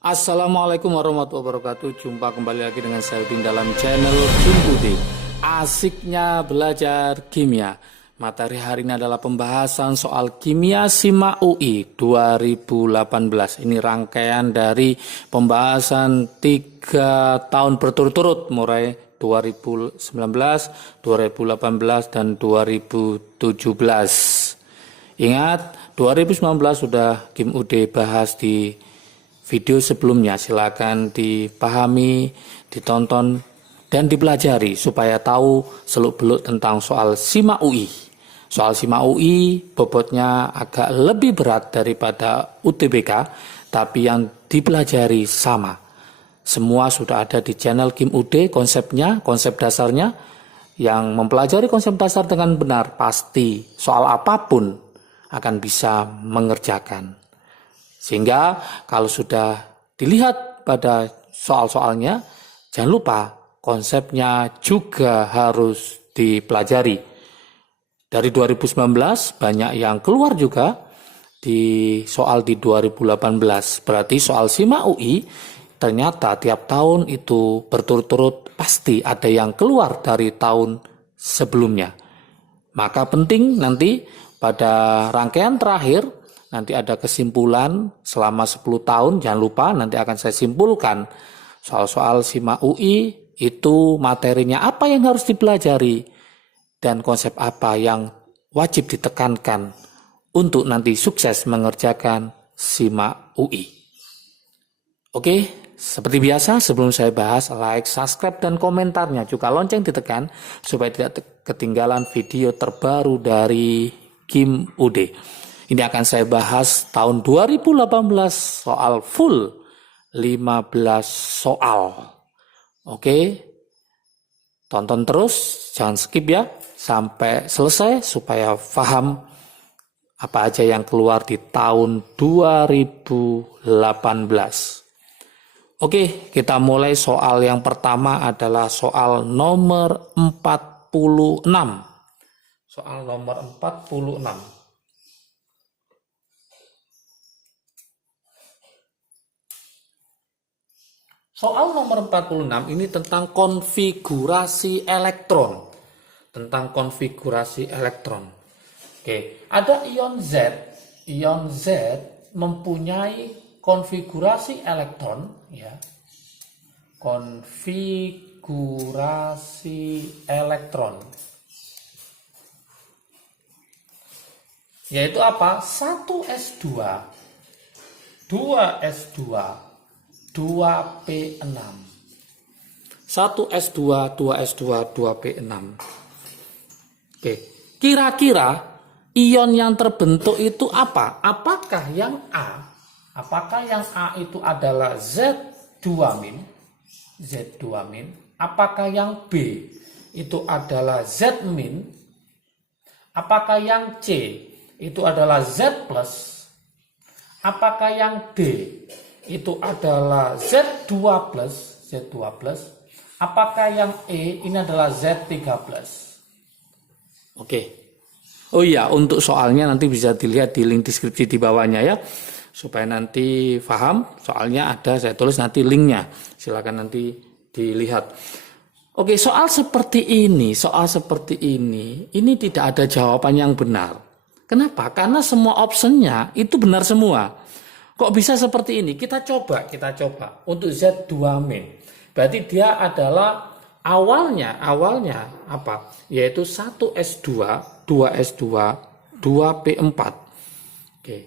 Assalamualaikum warahmatullahi wabarakatuh. Jumpa kembali lagi dengan saya Udin dalam channel Kim Ude. Asiknya belajar kimia. Materi hari ini adalah pembahasan soal kimia SIMA UI 2018. Ini rangkaian dari pembahasan 3 tahun berturut-turut mulai 2019, 2018 dan 2017. Ingat, 2019 sudah Kim Ude bahas di video sebelumnya. Silakan dipahami, ditonton, dan dipelajari supaya tahu seluk-beluk tentang soal SIMA UI. Soal SIMA UI bobotnya agak lebih berat daripada UTBK, tapi yang dipelajari sama. Semua sudah ada di channel Kim Ude, konsepnya, konsep dasarnya. Yang mempelajari konsep dasar dengan benar, pasti soal apapun akan bisa mengerjakan. Sehingga kalau sudah dilihat pada soal-soalnya, jangan lupa konsepnya juga harus dipelajari. Dari 2019 banyak yang keluar juga di soal di 2018. Berarti soal SIMA UI ternyata tiap tahun itu berturut-turut pasti ada yang keluar dari tahun sebelumnya. Maka penting nanti pada rangkaian terakhir nanti ada kesimpulan selama 10 tahun, jangan lupa nanti akan saya simpulkan soal-soal SIMA UI itu materinya apa yang harus dipelajari dan konsep apa yang wajib ditekankan untuk nanti sukses mengerjakan SIMA UI. Oke, seperti biasa sebelum saya bahas, like, subscribe, dan komentarnya juga lonceng ditekan supaya tidak ketinggalan video terbaru dari Kim Ude. Ini akan saya bahas tahun 2018 soal full 15 soal. Oke, tonton terus, jangan skip ya sampai selesai supaya paham apa aja yang keluar di tahun 2018. Oke, kita mulai. Soal yang pertama adalah soal nomor 46. Soal nomor 46. Soal nomor 46 ini tentang konfigurasi elektron. Tentang konfigurasi elektron. Oke, ada ion Z. Ion Z mempunyai konfigurasi elektron, ya. Konfigurasi elektron. Yaitu apa? 1s2, 2s2, 2p6. 1s2, 2s2, 2p6. Oke, kira-kira ion yang terbentuk itu apa? Apakah yang A? Apakah yang A itu adalah Z2-? Z2-. Apakah yang B itu adalah Z-? Apakah yang C itu adalah Z+? Apakah yang D itu adalah Z2+, apakah yang E ini adalah Z3+. Oke. Oh iya, untuk soalnya nanti bisa dilihat di link deskripsi di bawahnya ya. Supaya nanti paham, soalnya ada saya tulis nanti linknya. Silakan nanti dilihat. Oke, soal seperti ini ini tidak ada jawaban yang benar. Kenapa? Karena semua optionnya itu benar semua. Kok bisa seperti ini? Kita coba untuk Z2-. Berarti dia adalah awalnya apa? Yaitu 1s2, 2s2, 2p4. Oke.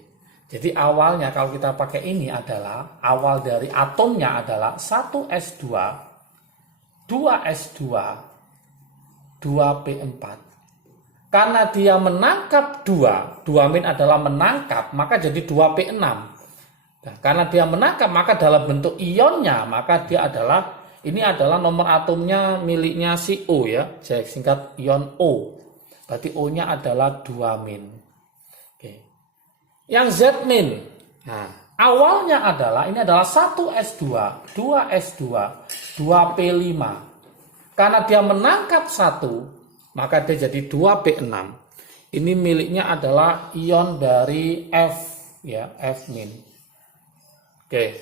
Jadi awalnya kalau kita pakai ini adalah awal dari atomnya adalah 1s2, 2s2, 2p4. Karena dia menangkap 2 adalah menangkap, maka jadi 2p6. Nah, karena dia menangkap, maka dalam bentuk ionnya, maka dia adalah, ini adalah nomor atomnya miliknya si O ya, saya singkat ion O. Berarti O-nya adalah 2-. Oke. Yang Z-. Nah, awalnya adalah, ini adalah 1s2, 2s2, 2p5. Karena dia menangkap 1, maka dia jadi 2p6. Ini miliknya adalah ion dari F ya, F-. Oke.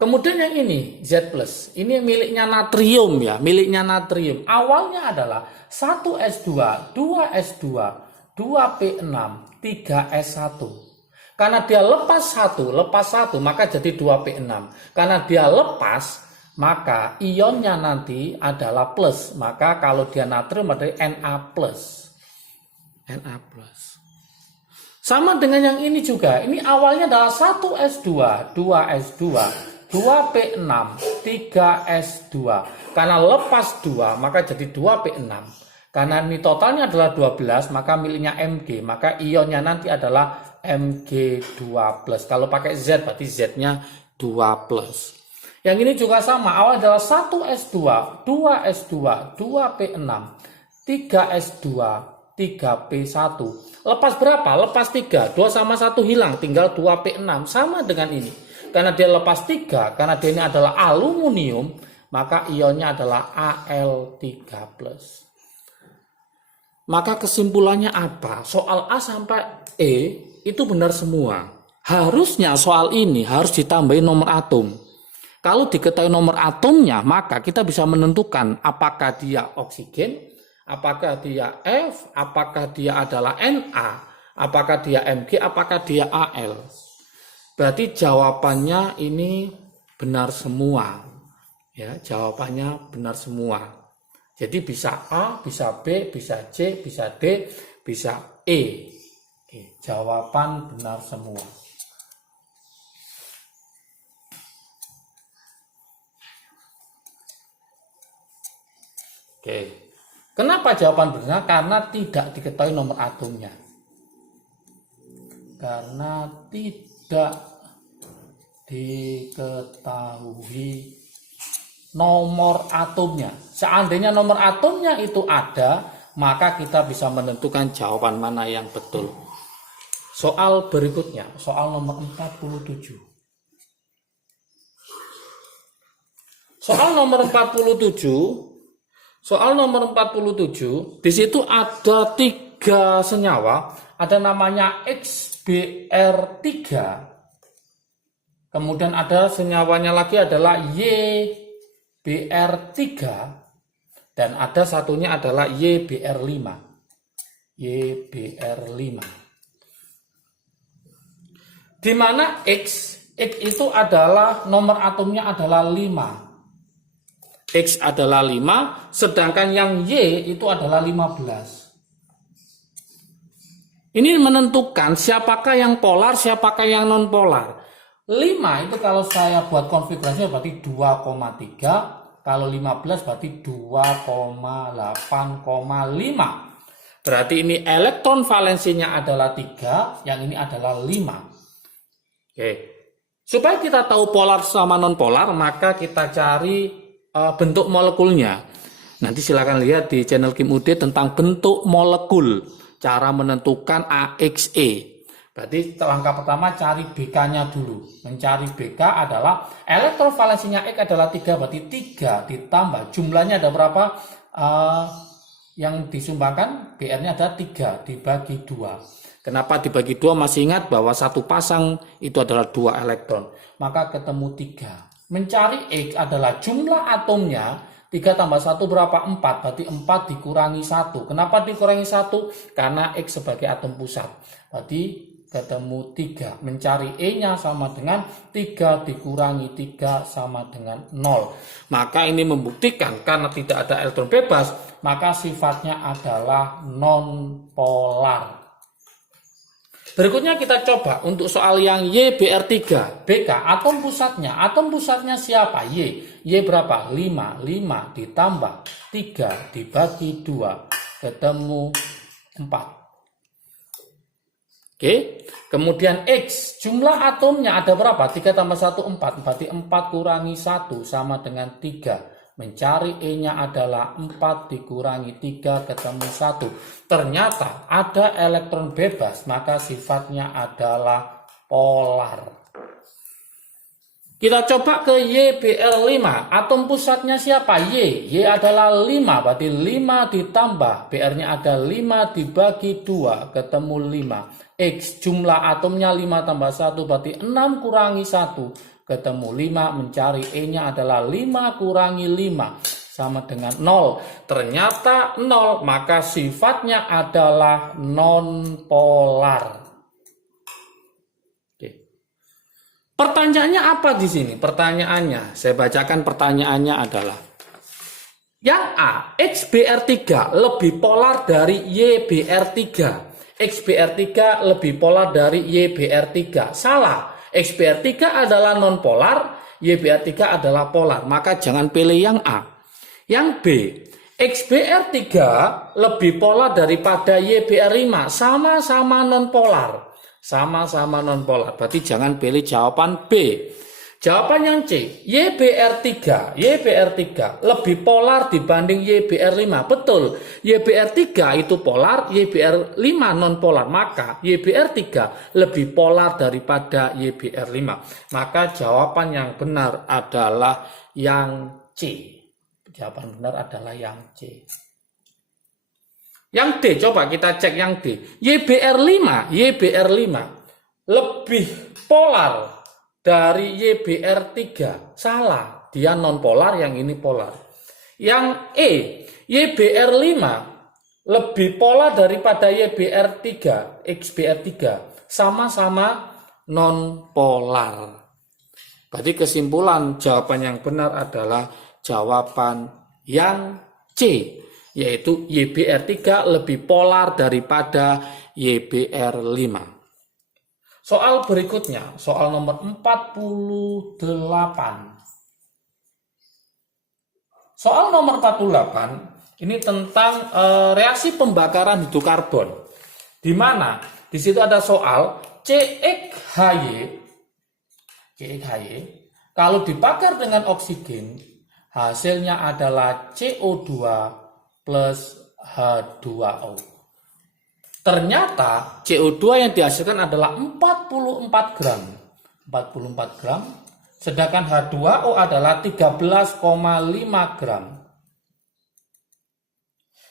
Kemudian yang ini Z+, ini miliknya natrium ya, miliknya natrium. Awalnya adalah 1S2, 2S2, 2P6, 3S1. Karena dia lepas satu, maka jadi 2P6. Karena dia lepas, maka ionnya nanti adalah plus. Maka kalau dia natrium adalah Na+. Na+. Sama dengan yang ini juga. Ini awalnya adalah 1S2, 2S2, 2P6, 3S2. Karena lepas 2, maka jadi 2P6. Karena ini totalnya adalah 12, maka miliknya Mg. Maka ionnya nanti adalah Mg2+. Kalau pakai Z berarti Z-nya 2+. Yang ini juga sama, awal adalah 1S2, 2S2, 2P6, 3S2, 3P1. Lepas berapa? Lepas 3. 2 sama 1 hilang, tinggal 2P6. Sama dengan ini. Karena dia lepas 3, karena dia ini adalah aluminium, maka ionnya adalah Al3+. Maka kesimpulannya apa? Soal A sampai E itu benar semua. Harusnya soal ini harus ditambahin nomor atom. Kalau diketahui nomor atomnya, maka kita bisa menentukan apakah dia oksigen, apakah dia F, apakah dia adalah Na, apakah dia Mg, apakah dia Al. Berarti jawabannya ini benar semua. Ya, jawabannya benar semua. Jadi bisa A, bisa B, bisa C, bisa D, bisa E. Oke, jawaban benar semua. Oke. Kenapa jawaban benar? Karena tidak diketahui nomor atomnya. Karena tidak diketahui nomor atomnya. Seandainya nomor atomnya itu ada, maka kita bisa menentukan jawaban mana yang betul. Soal berikutnya, soal nomor 47. Soal nomor 47, di situ ada 3 senyawa, ada namanya XBr3. Kemudian ada senyawanya lagi adalah YBr3 dan ada satunya adalah YBr5. Di mana X itu adalah nomor atomnya adalah 5. X adalah 5, sedangkan yang Y itu adalah 15. Ini menentukan siapakah yang polar, siapakah yang non polar. 5 itu kalau saya buat konfigurasinya berarti 2,3, kalau 15 berarti 2,8,5. Berarti ini elektron valensinya adalah 3, yang ini adalah 5. Oke. Supaya kita tahu polar sama non polar, maka kita cari bentuk molekulnya. Nanti silakan lihat di channel Kim UD tentang bentuk molekul, cara menentukan AXE. Berarti langkah pertama cari BK-nya dulu. Mencari BK adalah elektron valensinya X adalah 3, berarti 3 ditambah jumlahnya ada berapa? Yang disumbangkan BR-nya ada 3 dibagi 2. Kenapa dibagi 2? Masih ingat bahwa satu pasang itu adalah 2 elektron. Maka ketemu 3. Mencari X adalah jumlah atomnya. 3 tambah 1 berapa? 4. Berarti 4 dikurangi 1. Kenapa dikurangi 1? Karena X sebagai atom pusat. Berarti ketemu 3. Mencari E-nya sama dengan 3 dikurangi 3 sama dengan 0. Maka ini membuktikan karena tidak ada elektron bebas, maka sifatnya adalah non-polar. Berikutnya kita coba untuk soal yang YBr3. BK, atom pusatnya. Atom pusatnya siapa? Y. Y berapa? 5. 5 ditambah 3 dibagi 2. Ketemu 4. Oke. Kemudian X. Jumlah atomnya ada berapa? 3 tambah 1, 4. Berarti 4 kurangi 1 sama dengan 3. Mencari E-nya adalah 4 dikurangi 3 ketemu 1. Ternyata ada elektron bebas, maka sifatnya adalah polar. Kita coba ke YBr5. Atom pusatnya siapa? Y. Y adalah 5, berarti 5 ditambah. BR-nya ada 5 dibagi 2, ketemu 5. X, jumlah atomnya 5 tambah 1, berarti 6 kurangi 1, ketemu 5, mencari E-nya adalah 5 kurangi 5 sama dengan 0. Ternyata 0, maka sifatnya adalah non-polar. Oke. Pertanyaannya apa di sini? Pertanyaannya, saya bacakan pertanyaannya adalah, yang A, XBR3 lebih polar dari YBR3. XBR3 lebih polar dari YBR3. Salah. XBR3 adalah non-polar, YBR3 adalah polar. Maka jangan pilih yang A. Yang B, XBR3 lebih polar daripada YBR5. Sama-sama non-polar. Sama-sama non-polar. Berarti jangan pilih jawaban B. Jawaban yang C, YBR3 lebih polar dibanding YBR5. Betul, YBR3 itu polar, YBR5 non-polar. Maka YBR3 lebih polar daripada YBR5. Maka jawaban yang benar adalah yang C. Jawaban benar adalah yang C. Yang D, coba kita cek yang D. YBR5 lebih polar dari YBR3. Salah, dia non polar, yang ini polar. Yang E, YBR5 lebih polar daripada YBR3, XBR3. Sama-sama non polar. Berarti kesimpulan jawaban yang benar adalah jawaban yang C, yaitu YBR3 lebih polar daripada YBR5. Soal berikutnya, soal nomor 48. Soal nomor 48 ini tentang reaksi pembakaran hidrokarbon. Di mana di situ ada soal CXHY kalau dibakar dengan oksigen, hasilnya adalah CO2 plus H2O. Ternyata CO2 yang dihasilkan adalah 44 gram. 44 gram. Sedangkan H2O adalah 13,5 gram.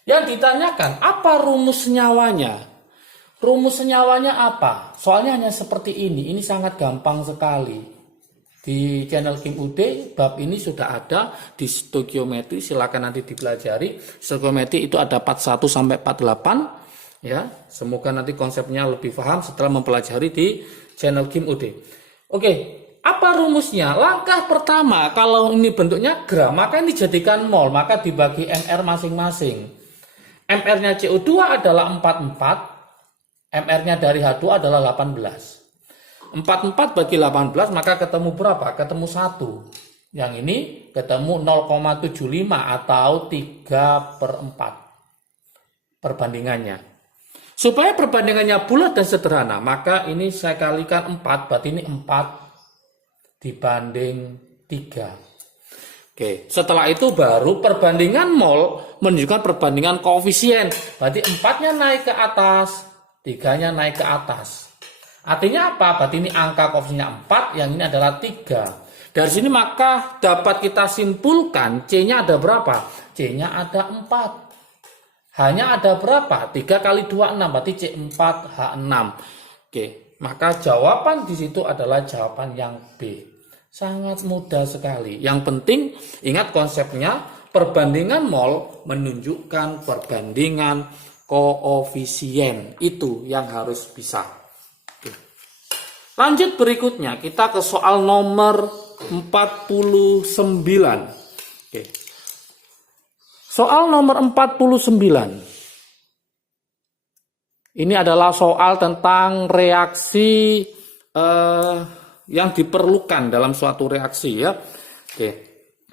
Yang ditanyakan, apa rumus senyawanya? Rumus senyawanya apa? Soalnya hanya seperti ini. Ini sangat gampang sekali. Di channel Kim UD, bab ini sudah ada di stoikiometri, silakan nanti dipelajari. Stoikiometri itu ada 41 sampai 48, ya. Semoga nanti konsepnya lebih paham setelah mempelajari di channel Kim UD. Oke, apa rumusnya? Langkah pertama, kalau ini bentuknya gram, maka ini dijadikan mol, maka dibagi MR masing-masing. MR-nya CO2 adalah 44, MR-nya dari H2 adalah 18. 44 bagi 18 maka ketemu berapa? Ketemu 1. Yang ini ketemu 0,75 atau 3/4 perbandingannya. Supaya perbandingannya bulat dan sederhana, maka ini saya kalikan 4, berarti ini 4 dibanding 3. Oke, setelah itu baru perbandingan mol menunjukkan perbandingan koefisien. Berarti 4-nya naik ke atas, 3-nya naik ke atas. Artinya apa? Berarti ini angka koefisiennya 4, yang ini adalah 3. Dari sini maka dapat kita simpulkan C-nya ada berapa? C-nya ada 4. Hanya ada berapa? 3 kali 2, 6. Berarti C4H6. Oke, maka jawaban di situ adalah jawaban yang B. Sangat mudah sekali. Yang penting ingat konsepnya, perbandingan mol menunjukkan perbandingan koefisien. Itu yang harus bisa. Lanjut berikutnya, kita ke soal nomor 49. Oke. Soal nomor 49. Ini adalah soal tentang reaksi yang diperlukan dalam suatu reaksi, ya. Oke.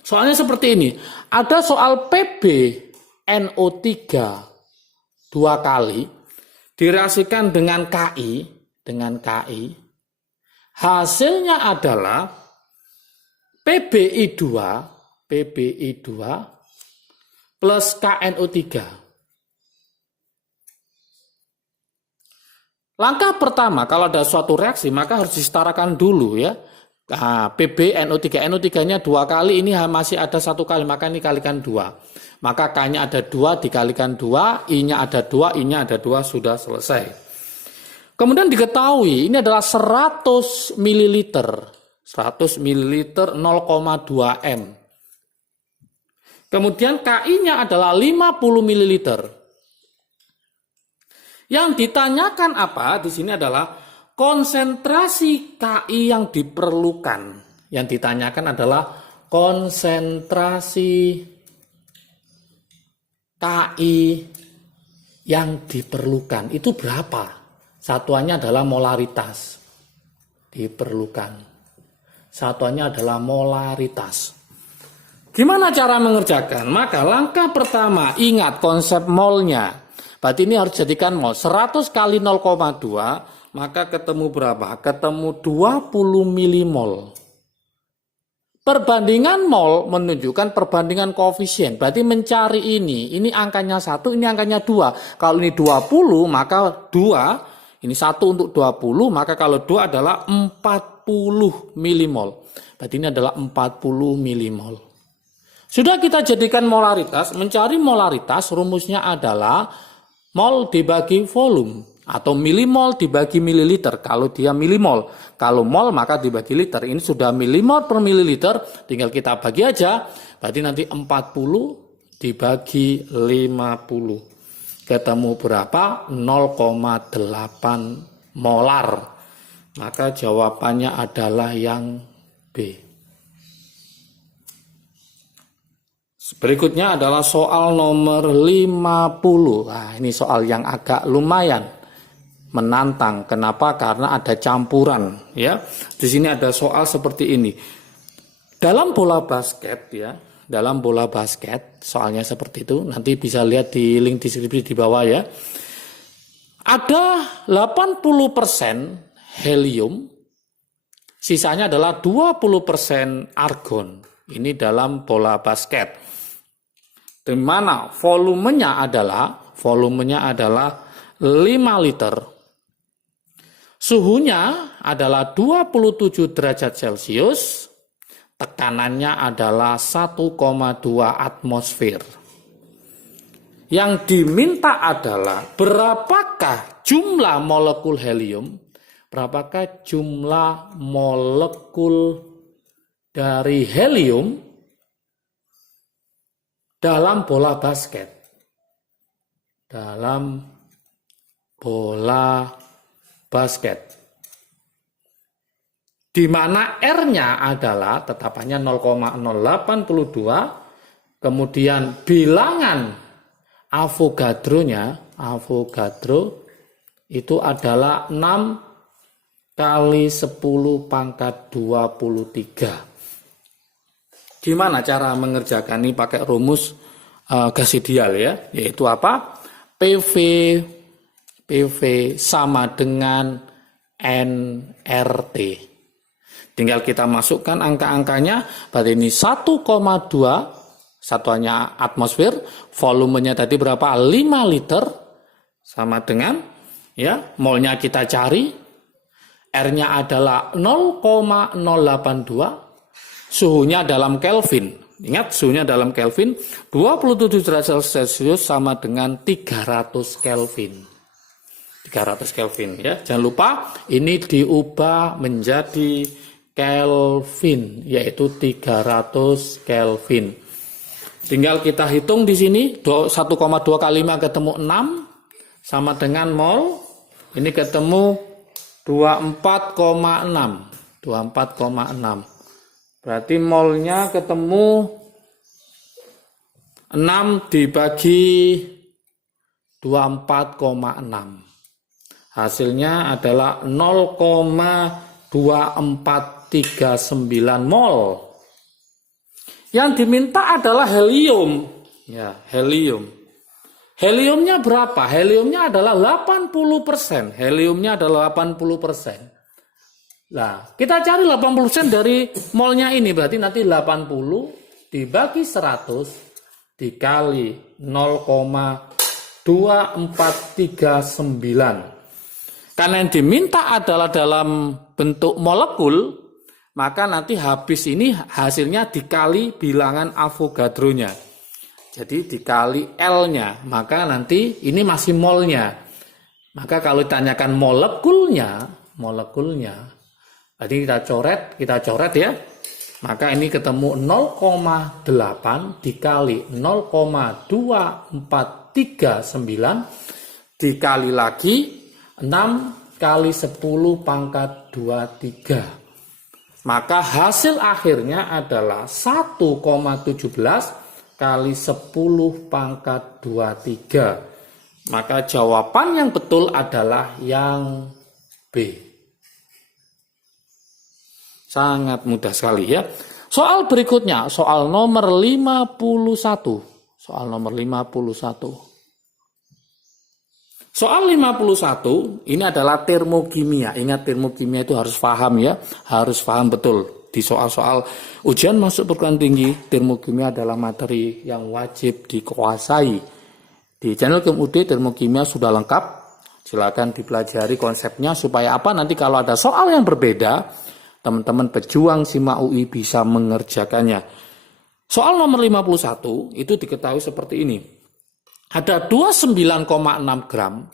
Soalnya seperti ini. Ada soal PbNO3 2 kali direaksikan dengan KI. Hasilnya adalah PbI2 plus KNO3. Langkah pertama, kalau ada suatu reaksi maka harus disetarakan dulu, ya. Nah, PbNO3, NO3-nya 2 kali, ini masih ada 1 kali, maka ini kalikan 2. Maka K-nya ada 2 dikalikan 2, I-nya ada 2, I-nya ada 2, sudah selesai. Kemudian diketahui ini adalah 100 ml. 100 ml 0,2 M. Kemudian KI-nya adalah 50 ml. Yang ditanyakan apa di sini adalah konsentrasi KI yang diperlukan. Yang ditanyakan adalah konsentrasi KI yang diperlukan. Itu berapa? Satuannya adalah molaritas. Diperlukan. Satuannya adalah molaritas. Gimana cara mengerjakan? Maka langkah pertama, ingat konsep molnya. Berarti ini harus jadikan mol. 100 kali 0,2, maka ketemu berapa? Ketemu 20 milimol. Perbandingan mol menunjukkan perbandingan koefisien. Berarti mencari ini angkanya 1, ini angkanya 2. Kalau ini 20, maka 2. Ini 1 untuk 20, maka kalau 2 adalah 40 milimol. Berarti ini adalah 40 milimol. Sudah kita jadikan molaritas, mencari molaritas rumusnya adalah mol dibagi volume atau milimol dibagi mililiter kalau dia milimol. Kalau mol maka dibagi liter. Ini sudah milimol per mililiter, tinggal kita bagi aja. Berarti nanti 40 dibagi 50. Ketemu berapa? 0,8 molar. Maka jawabannya adalah yang B. Berikutnya adalah soal nomor 50. Nah, ini soal yang agak lumayan menantang. Kenapa? Karena ada campuran, ya. Di sini ada soal seperti ini. Dalam bola basket, ya, dalam bola basket, soalnya seperti itu. Nanti bisa lihat di link deskripsi di bawah, ya. Ada 80% helium, sisanya adalah 20% argon. Ini dalam bola basket. Di mana volumenya adalah 5 liter. Suhunya adalah 27 derajat Celcius. Tekanannya adalah 1,2 atmosfer. Yang diminta adalah berapakah jumlah molekul helium? Berapakah jumlah molekul dari helium dalam bola basket? Dalam bola basket. Di mana R-nya adalah tetapannya 0,082, kemudian bilangan Avogadro-nya, Avogadro itu adalah 6 kali 10 pangkat 23. Gimana cara mengerjakan ini pakai rumus gas ideal, ya, yaitu apa? PV sama dengan nRT. Tinggal kita masukkan angka-angkanya. Berarti ini 1,2 satuannya atmosfer, volumenya tadi berapa? 5 liter sama dengan, ya, molnya kita cari. R-nya adalah 0,082. Suhunya dalam Kelvin. Ingat, suhunya dalam Kelvin. 27 derajat Celcius sama dengan 300 Kelvin. 300 Kelvin, ya. Jangan lupa ini diubah menjadi Kelvin, yaitu 300 Kelvin. Tinggal kita hitung di sini. 1,2 kali 5 ketemu 6 sama dengan mol. Ini ketemu 24,6. 24,6. Berarti molnya ketemu 6 dibagi 24,6. Hasilnya adalah 0,2439 mol. Yang diminta adalah helium. Ya, helium. Heliumnya berapa? Heliumnya adalah 80%. Heliumnya adalah 80%. Nah, kita cari 80% dari molnya ini. Berarti nanti 80 dibagi 100 dikali 0,2439. Karena yang diminta adalah dalam bentuk molekul, maka nanti habis ini hasilnya dikali bilangan Avogadro-nya. Jadi dikali L-nya, maka nanti ini masih molnya. Maka kalau ditanyakan molekulnya Jadi kita coret ya. Maka ini ketemu 0,8 dikali 0,2439 dikali lagi 6 kali 10 pangkat 23. Maka hasil akhirnya adalah 1,17 kali 10 pangkat 23. Maka jawaban yang betul adalah yang B. Sangat mudah sekali ya. Soal berikutnya, soal nomor 51. Soal nomor 51. Soal 51 ini adalah termokimia. Ingat, termokimia itu harus paham ya, harus paham betul. Di soal-soal ujian masuk perguruan tinggi, termokimia adalah materi yang wajib dikuasai. Di channel KIM-UD termokimia sudah lengkap. Silakan dipelajari konsepnya supaya apa? Nanti kalau ada soal yang berbeda, teman-teman pejuang SIMA UI bisa mengerjakannya. Soal nomor 51 itu diketahui seperti ini. Ada 29,6 gram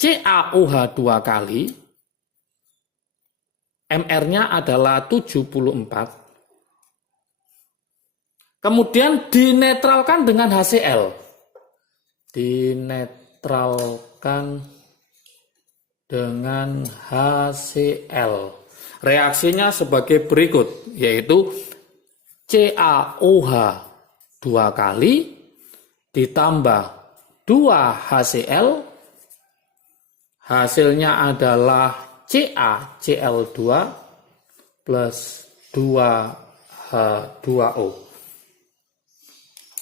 CaOH 2 kali, MR-nya adalah 74. Kemudian dinetralkan dengan HCl. Dinetralkan dengan HCl. Reaksinya sebagai berikut, yaitu CaOH 2 kali ditambah 2 HCl, hasilnya adalah CaCl2 plus 2H2O.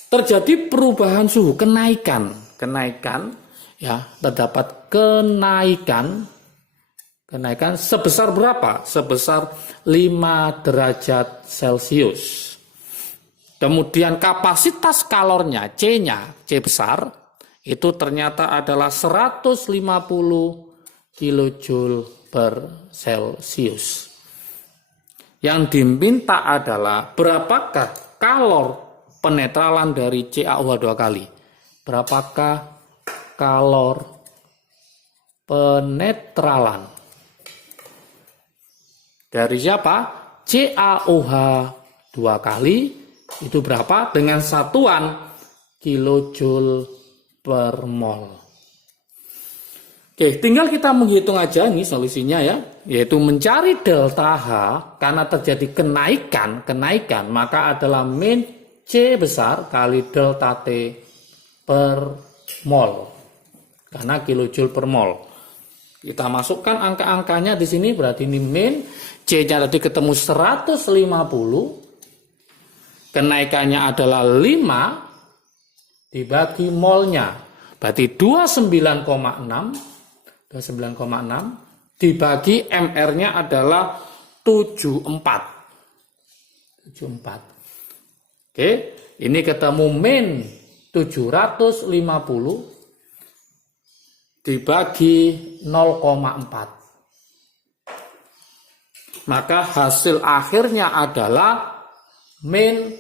Terjadi perubahan suhu, kenaikan ya, terdapat kenaikan sebesar berapa? Sebesar 5 derajat Celcius. Kemudian kapasitas kalornya, C besar, itu ternyata adalah 150 kilojoule per Celcius. Yang diminta adalah berapakah kalor penetralan dari CaOH 2 kali? Berapakah kalor penetralan dari siapa? CaOH 2 kali itu berapa? Dengan satuan kilojoule per mol. Oke, tinggal kita menghitung aja ini solusinya ya, yaitu mencari delta H karena terjadi kenaikan maka adalah min C besar kali delta T per mol. Karena kilojoule per mol. Kita masukkan angka-angkanya di sini, berarti ini min, C-nya tadi ketemu 150, kenaikannya adalah 5 dibagi molnya, berarti 29,6 dibagi MR-nya adalah 74. Oke, ini ketemu min 750 dibagi 0,4. Maka hasil akhirnya adalah min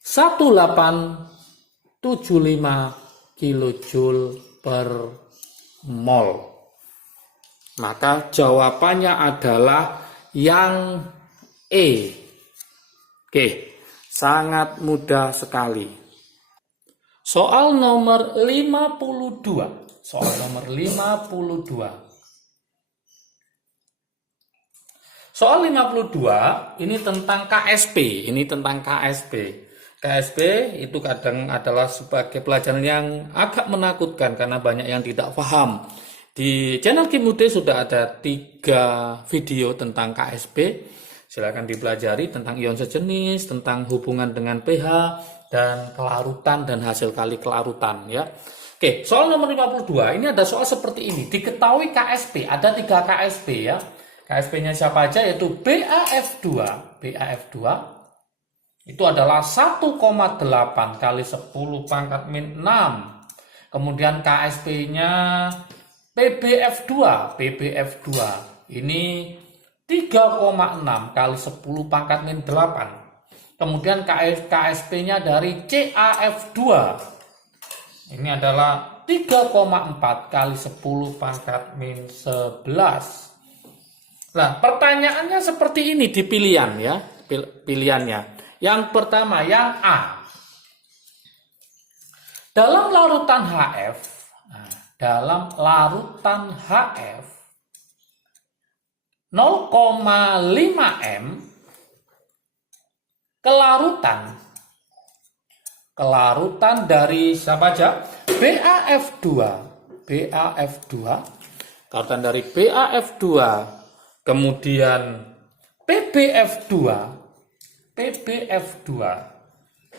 1875 kilojoule per mol. Maka jawabannya adalah yang E. Oke, sangat mudah sekali. Soal nomor 52. Soal nomor 52. Soal 52 ini tentang KSP. KSP itu kadang adalah sebagai pelajaran yang agak menakutkan karena banyak yang tidak paham. Di channel KIM-UD sudah ada 3 video tentang KSP. Silakan dipelajari tentang ion sejenis, tentang hubungan dengan pH dan kelarutan dan hasil kali kelarutan ya. Oke, soal nomor 52 ini ada soal seperti ini. Diketahui KSP, ada 3 KSP ya. KSP-nya siapa aja, yaitu BAF2. BAF2 itu adalah 1,8 kali 10 pangkat min 6. Kemudian KSP-nya PBF2. PBF2 ini 3,6 kali 10 pangkat min 8. Kemudian KSP-nya dari CAF2. Ini adalah 3,4 kali 10 pangkat min 11. Nah, pertanyaannya seperti ini di pilihan ya. Pilihannya. Yang pertama, yang A. Dalam larutan HF, HF 0,5 M kelarutan dari siapa aja? BAF2, kelarutan dari BAF2, kemudian PBF2,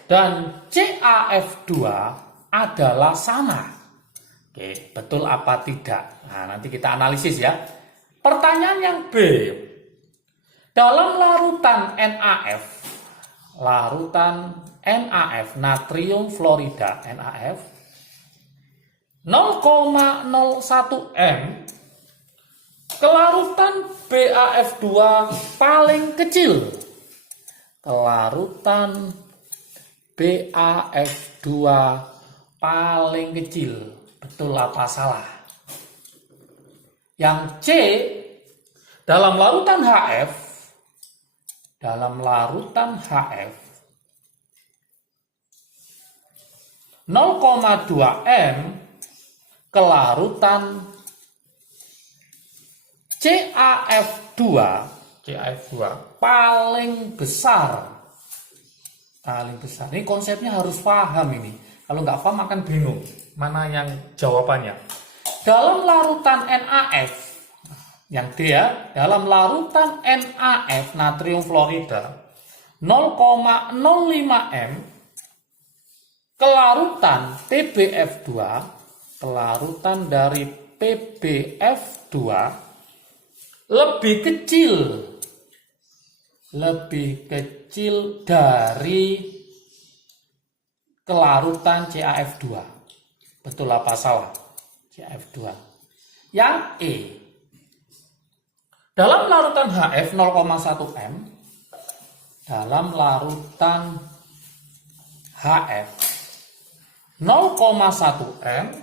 dan CAF2 adalah sama. Oke, betul apa tidak? Nah, nanti kita analisis ya. Pertanyaan yang B. Dalam larutan NaF, natrium fluorida NaF 0,01 M, kelarutan BAF2 paling kecil. Kelarutan BAF2 paling kecil. Betul apa salah? Yang C, dalam larutan HF 0,2 M, kelarutan CAF2 paling besar. Ini konsepnya harus paham ini. Kalau nggak paham akan bingung mana yang jawabannya. Dalam larutan NaF, yang D ya, dalam larutan NaF natrium fluorida 0,05 M, kelarutan PBF2, kelarutan dari PBF2 lebih kecil dari kelarutan CAF2. Betul apa salah? CAF2. Yang E. Dalam larutan HF 0,1 M, dalam larutan HF 0,1 M,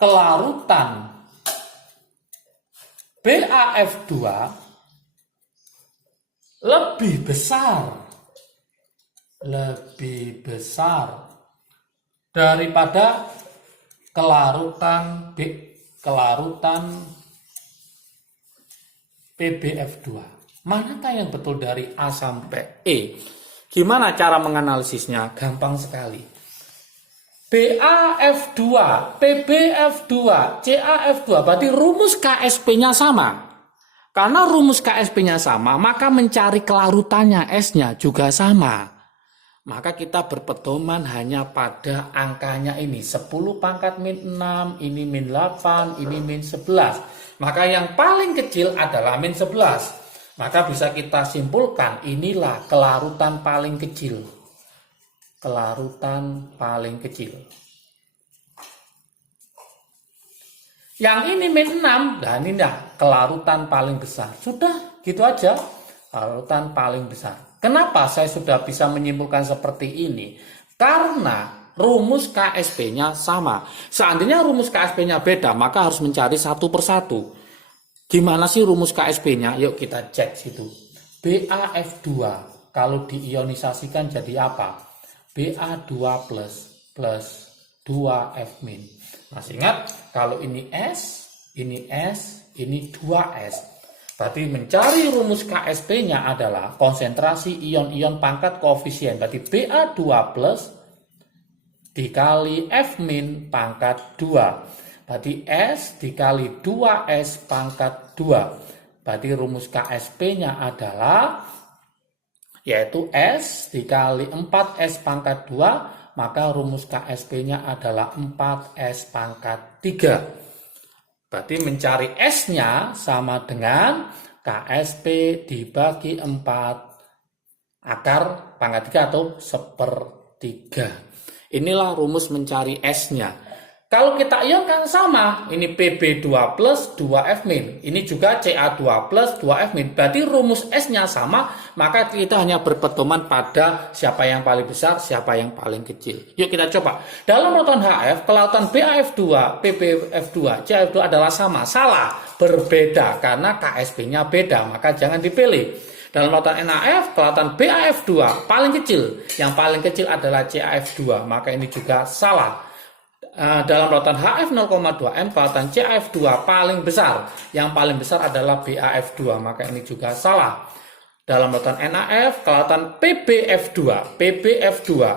kelarutan BAF2 lebih besar daripada kelarutan PBF2. Manakah yang betul dari A sampai E? Gimana cara menganalisisnya? Gampang sekali. BAF2, PBF2, CAF2, berarti rumus KSP-nya sama. Karena rumus KSP-nya sama, maka mencari kelarutannya, S-nya juga sama. Maka kita berpedoman hanya pada angkanya ini. 10 pangkat min 6, ini min 8, ini min 11. Maka yang paling kecil adalah min 11. Maka bisa kita simpulkan inilah kelarutan paling kecil. Kelarutan paling kecil. Yang ini min 6, dan ini dah kelarutan paling besar. Sudah, gitu aja. Kelarutan paling besar. Kenapa saya sudah bisa menyimpulkan seperti ini? Karena rumus KSP-nya sama. Seandainya rumus KSP-nya beda, maka harus mencari satu persatu. Gimana sih rumus KSP-nya? Yuk kita cek situ. BAF2 kalau diionisasikan jadi apa? BA2 plus 2F min. Masih ingat? Kalau ini S, ini 2S. Berarti mencari rumus KSP-nya adalah konsentrasi ion-ion pangkat koefisien. Berarti BA2 plus dikali F min pangkat 2. Berarti S dikali 2S pangkat 2. Berarti rumus KSP-nya adalah yaitu S dikali 4S pangkat 2. Maka rumus KSP-nya adalah 4S pangkat 3. Berarti mencari S-nya sama dengan KSP dibagi 4 akar pangkat 3 atau 1/3. Inilah rumus mencari S-nya. Kalau kita ionkan sama, ini Pb2 plus 2F min. Ini juga Ca2 plus 2F min. Berarti rumus S-nya sama, maka kita hanya berpedoman pada siapa yang paling besar, siapa yang paling kecil. Yuk kita coba. Dalam lautan HF, kelautan BAF2, PBF2, CAF2 adalah sama. Salah, berbeda karena KSB-nya beda, maka jangan dipilih. Dalam lautan NaF, kelautan BAF2 paling kecil. Yang paling kecil adalah CAF2, maka ini juga salah. Dalam lautan HF 0,2M, kelautan CAF2 paling besar. Yang paling besar adalah BAF2, maka ini juga salah. Dalam lautan NaF, kelautan PBF2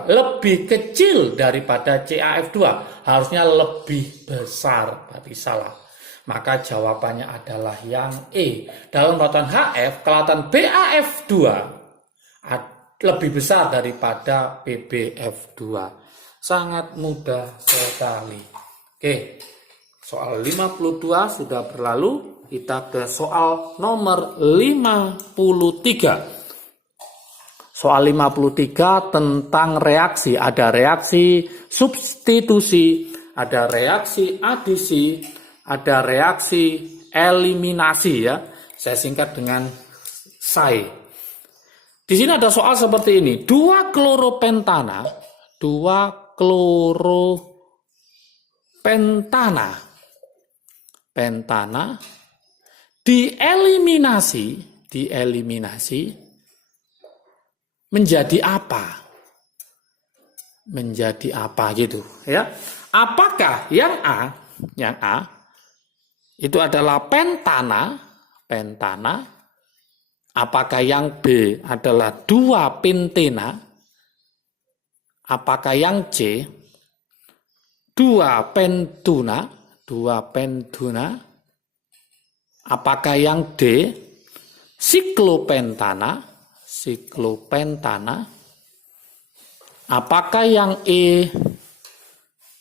lebih kecil daripada CAF2, harusnya lebih besar, berarti salah. Maka jawabannya adalah yang E. Dalam lautan HF, kelautan BAF2 lebih besar daripada PBF2. Sangat mudah sekali. Oke, soal 52 sudah berlalu. Kita ke soal nomor 53. Soal 53 tentang reaksi. Ada reaksi substitusi, ada reaksi adisi, ada reaksi eliminasi ya. Saya singkat dengan SAE. Di sini ada soal seperti ini. 2 kloropentana dieliminasi menjadi apa? Menjadi apa gitu ya? Apakah yang A itu adalah pentana? Apakah yang B adalah 2 pentena? Apakah yang C 2 pentuna? Apakah yang D siklopentana? Apakah yang E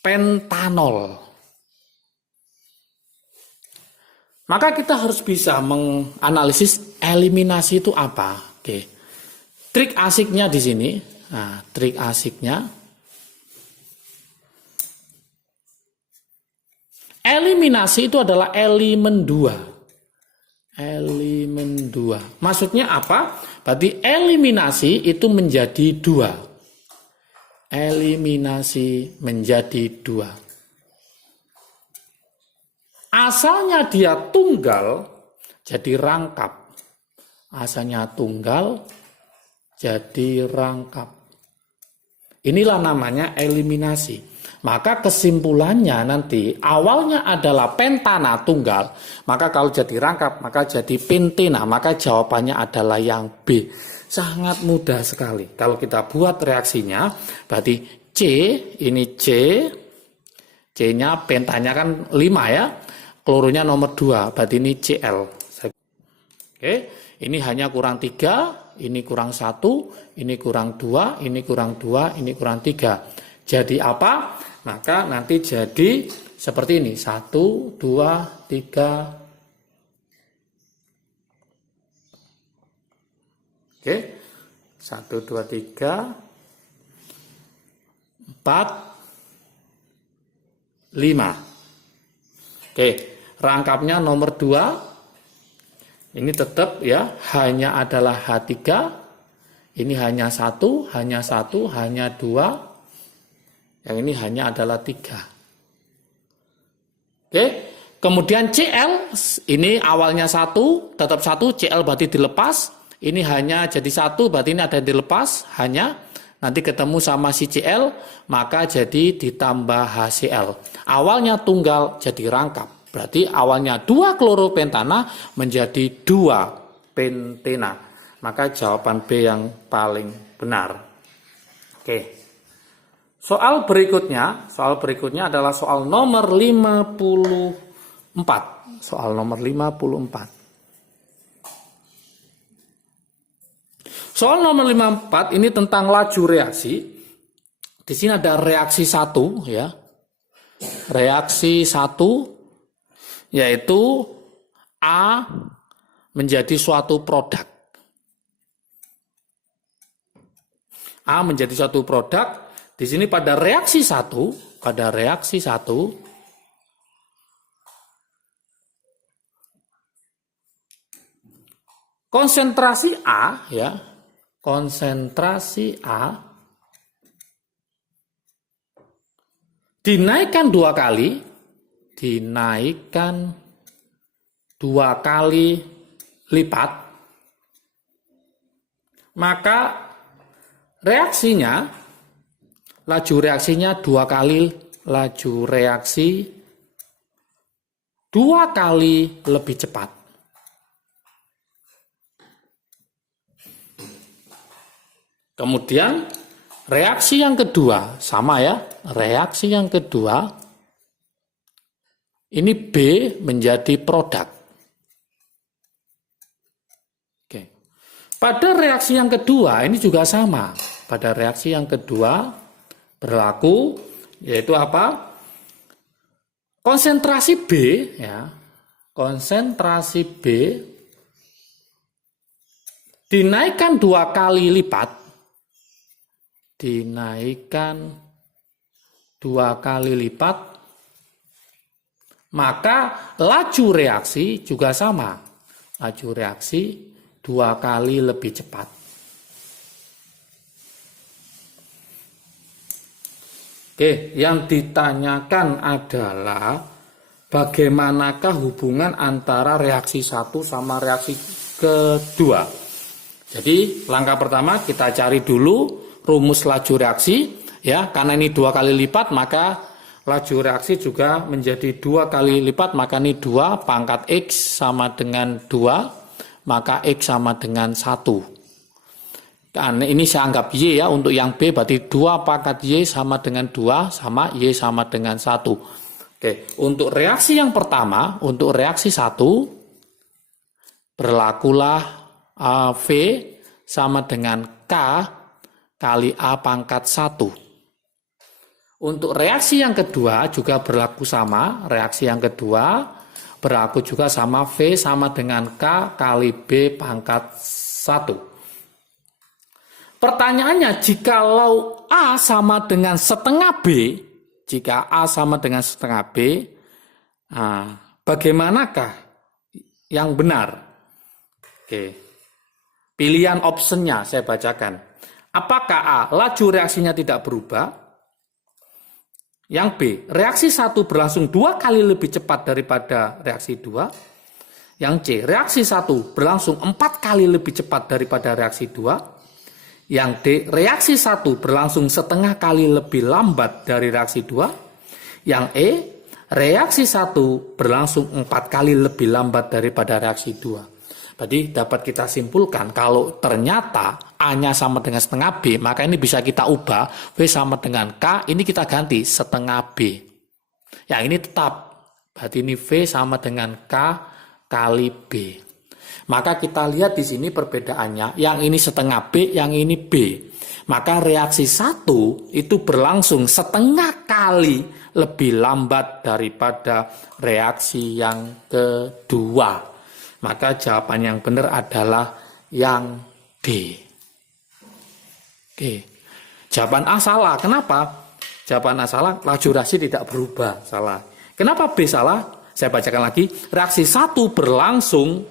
pentanol? Maka kita harus bisa menganalisis eliminasi itu apa. Oke. Trik asiknya di sini. Nah, trik asiknya eliminasi itu adalah elemen 2. Maksudnya apa? Berarti eliminasi itu menjadi 2. Eliminasi menjadi 2. Asalnya dia tunggal jadi rangkap. Asalnya tunggal jadi rangkap. Inilah namanya eliminasi. Maka kesimpulannya nanti awalnya adalah pentana tunggal. Maka kalau jadi rangkap maka jadi pentena. Maka jawabannya adalah yang B. Sangat mudah sekali. Kalau kita buat reaksinya berarti C, ini C. C-nya pentanya kan 5 ya. Kloronya nomor 2. Berarti ini Cl. Oke, ini hanya kurang 3. Ini kurang 1, ini kurang 2, ini kurang 2, ini kurang 3. Jadi apa? Maka nanti jadi seperti ini. 1, 2, 3. Oke. 1, 2, 3. 4, 5. Oke. Rangkapnya nomor 2. Ini tetap ya, hanya adalah H3. Ini hanya 1, hanya 2. Yang ini hanya adalah 3. Oke. Kemudian Cl, ini awalnya 1, tetap 1, Cl berarti dilepas. Ini hanya jadi 1, berarti ini ada yang dilepas, hanya. Nanti ketemu sama si Cl, maka jadi ditambah HCl. Awalnya tunggal jadi rangkap. Berarti awalnya 2 kloropentana menjadi 2 pentena. Maka jawaban B yang paling benar. Oke. Soal berikutnya adalah soal nomor 54. Soal nomor 54. Soal nomor 54 ini tentang laju reaksi. Di sini ada reaksi 1 ya. Reaksi 1 yaitu A menjadi suatu produk. A menjadi suatu produk. Di sini pada reaksi 1, konsentrasi A ya, konsentrasi A dinaikkan 2 kali, dinaikkan 2 kali lipat, maka reaksinya, laju reaksinya 2 kali, laju reaksi 2 kali lebih cepat. Kemudian reaksi yang kedua, sama ya, reaksi yang kedua, ini B menjadi produk. Oke. Pada reaksi yang kedua, ini juga sama. Pada reaksi yang kedua berlaku, yaitu apa? Konsentrasi B, ya, konsentrasi B dinaikkan 2 kali lipat, dinaikkan 2 kali lipat, maka laju reaksi juga sama. Laju reaksi 2 kali lebih cepat. Oke, yang ditanyakan adalah bagaimanakah hubungan antara reaksi 1 sama reaksi kedua. Jadi langkah pertama kita cari dulu rumus laju reaksi, ya, karena ini 2 kali lipat maka laju reaksi juga menjadi 2 kali lipat, maka ini 2 pangkat X sama dengan 2, maka X sama dengan 1. Karena ini saya anggap Y ya, untuk yang B berarti 2 pangkat Y sama dengan 2 sama Y sama dengan 1. Oke, untuk reaksi yang pertama, untuk reaksi 1 berlakulah V sama dengan K kali A pangkat 1. Untuk reaksi yang kedua juga berlaku sama, reaksi yang kedua berlaku juga sama, V sama dengan K kali B pangkat 1. Pertanyaannya, jikalau A sama dengan setengah B, jika A sama dengan setengah B, bagaimanakah yang benar? Oke, pilihan optionnya saya bacakan. Apakah A, laju reaksinya tidak berubah? Yang B, reaksi 1 berlangsung 2 kali lebih cepat daripada reaksi 2. Yang C, reaksi 1 berlangsung 4 kali lebih cepat daripada reaksi 2. Yang D, reaksi 1 berlangsung setengah kali lebih lambat dari reaksi 2. Yang E, reaksi 1 berlangsung 4 kali lebih lambat daripada reaksi 2. Jadi dapat kita simpulkan kalau ternyata A-nya sama dengan setengah B, maka ini bisa kita ubah V sama dengan K, ini kita ganti setengah B. Yang ini tetap, berarti ini V sama dengan K kali B. Maka kita lihat di sini perbedaannya, yang ini setengah B, yang ini B. Maka reaksi 1 itu berlangsung setengah kali lebih lambat daripada reaksi yang kedua. Maka jawaban yang benar adalah yang D. Oke. Jawaban A salah. Kenapa? Jawaban A salah, laju reaksi tidak berubah. Salah. Kenapa B salah? Saya bacakan lagi. Reaksi 1 berlangsung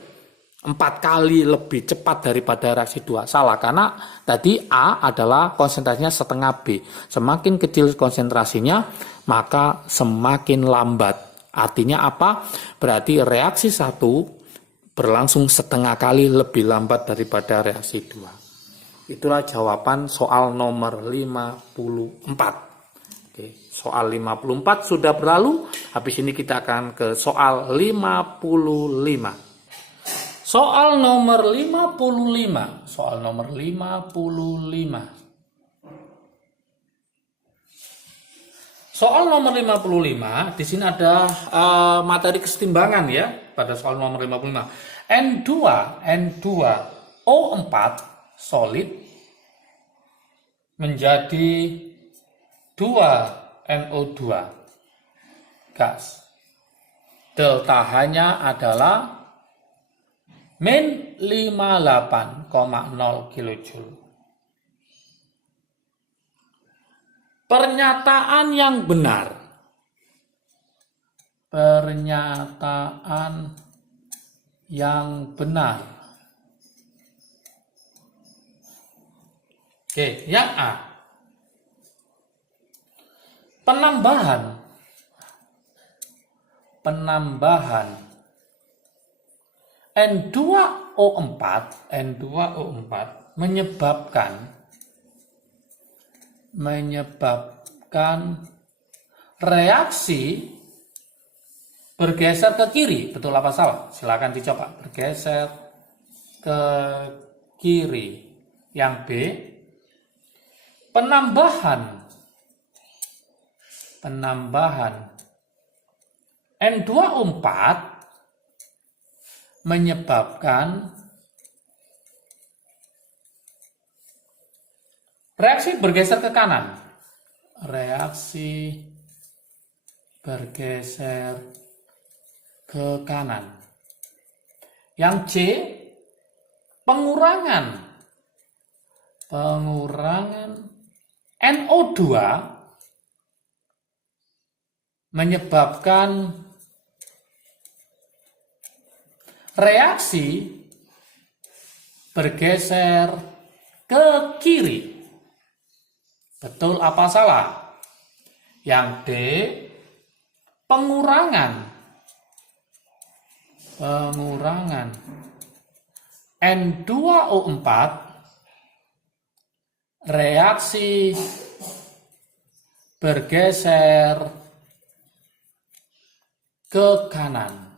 4 kali lebih cepat daripada reaksi 2. Salah, karena tadi A adalah konsentrasinya setengah B. Semakin kecil konsentrasinya, maka semakin lambat. Artinya apa? Berarti reaksi 1 berlangsung setengah kali lebih lambat daripada reaksi 2. Itulah jawaban soal nomor 54. Oke, soal 54 sudah berlalu. Habis ini kita akan ke soal 55. Soal nomor 55. Soal nomor 55. Soal nomor 55, di sini ada materi kesetimbangan ya pada soal nomor 55. N2O4 solid menjadi 2NO2 gas. Delta H-nya adalah min 58,0 kJ. Pernyataan yang benar. Pernyataan yang benar. Oke, yang A. Penambahan N2O4 menyebabkan reaksi bergeser ke kiri. Betul apa salah? Silakan dicoba. Bergeser ke kiri. Yang B. Penambahan N2O4 menyebabkan reaksi bergeser ke kanan. Reaksi bergeser ke kanan. Yang C. Pengurangan NO2 menyebabkan reaksi bergeser ke kiri. Betul apa salah? Yang D. Pengurangan N2O4 reaksi bergeser ke kanan.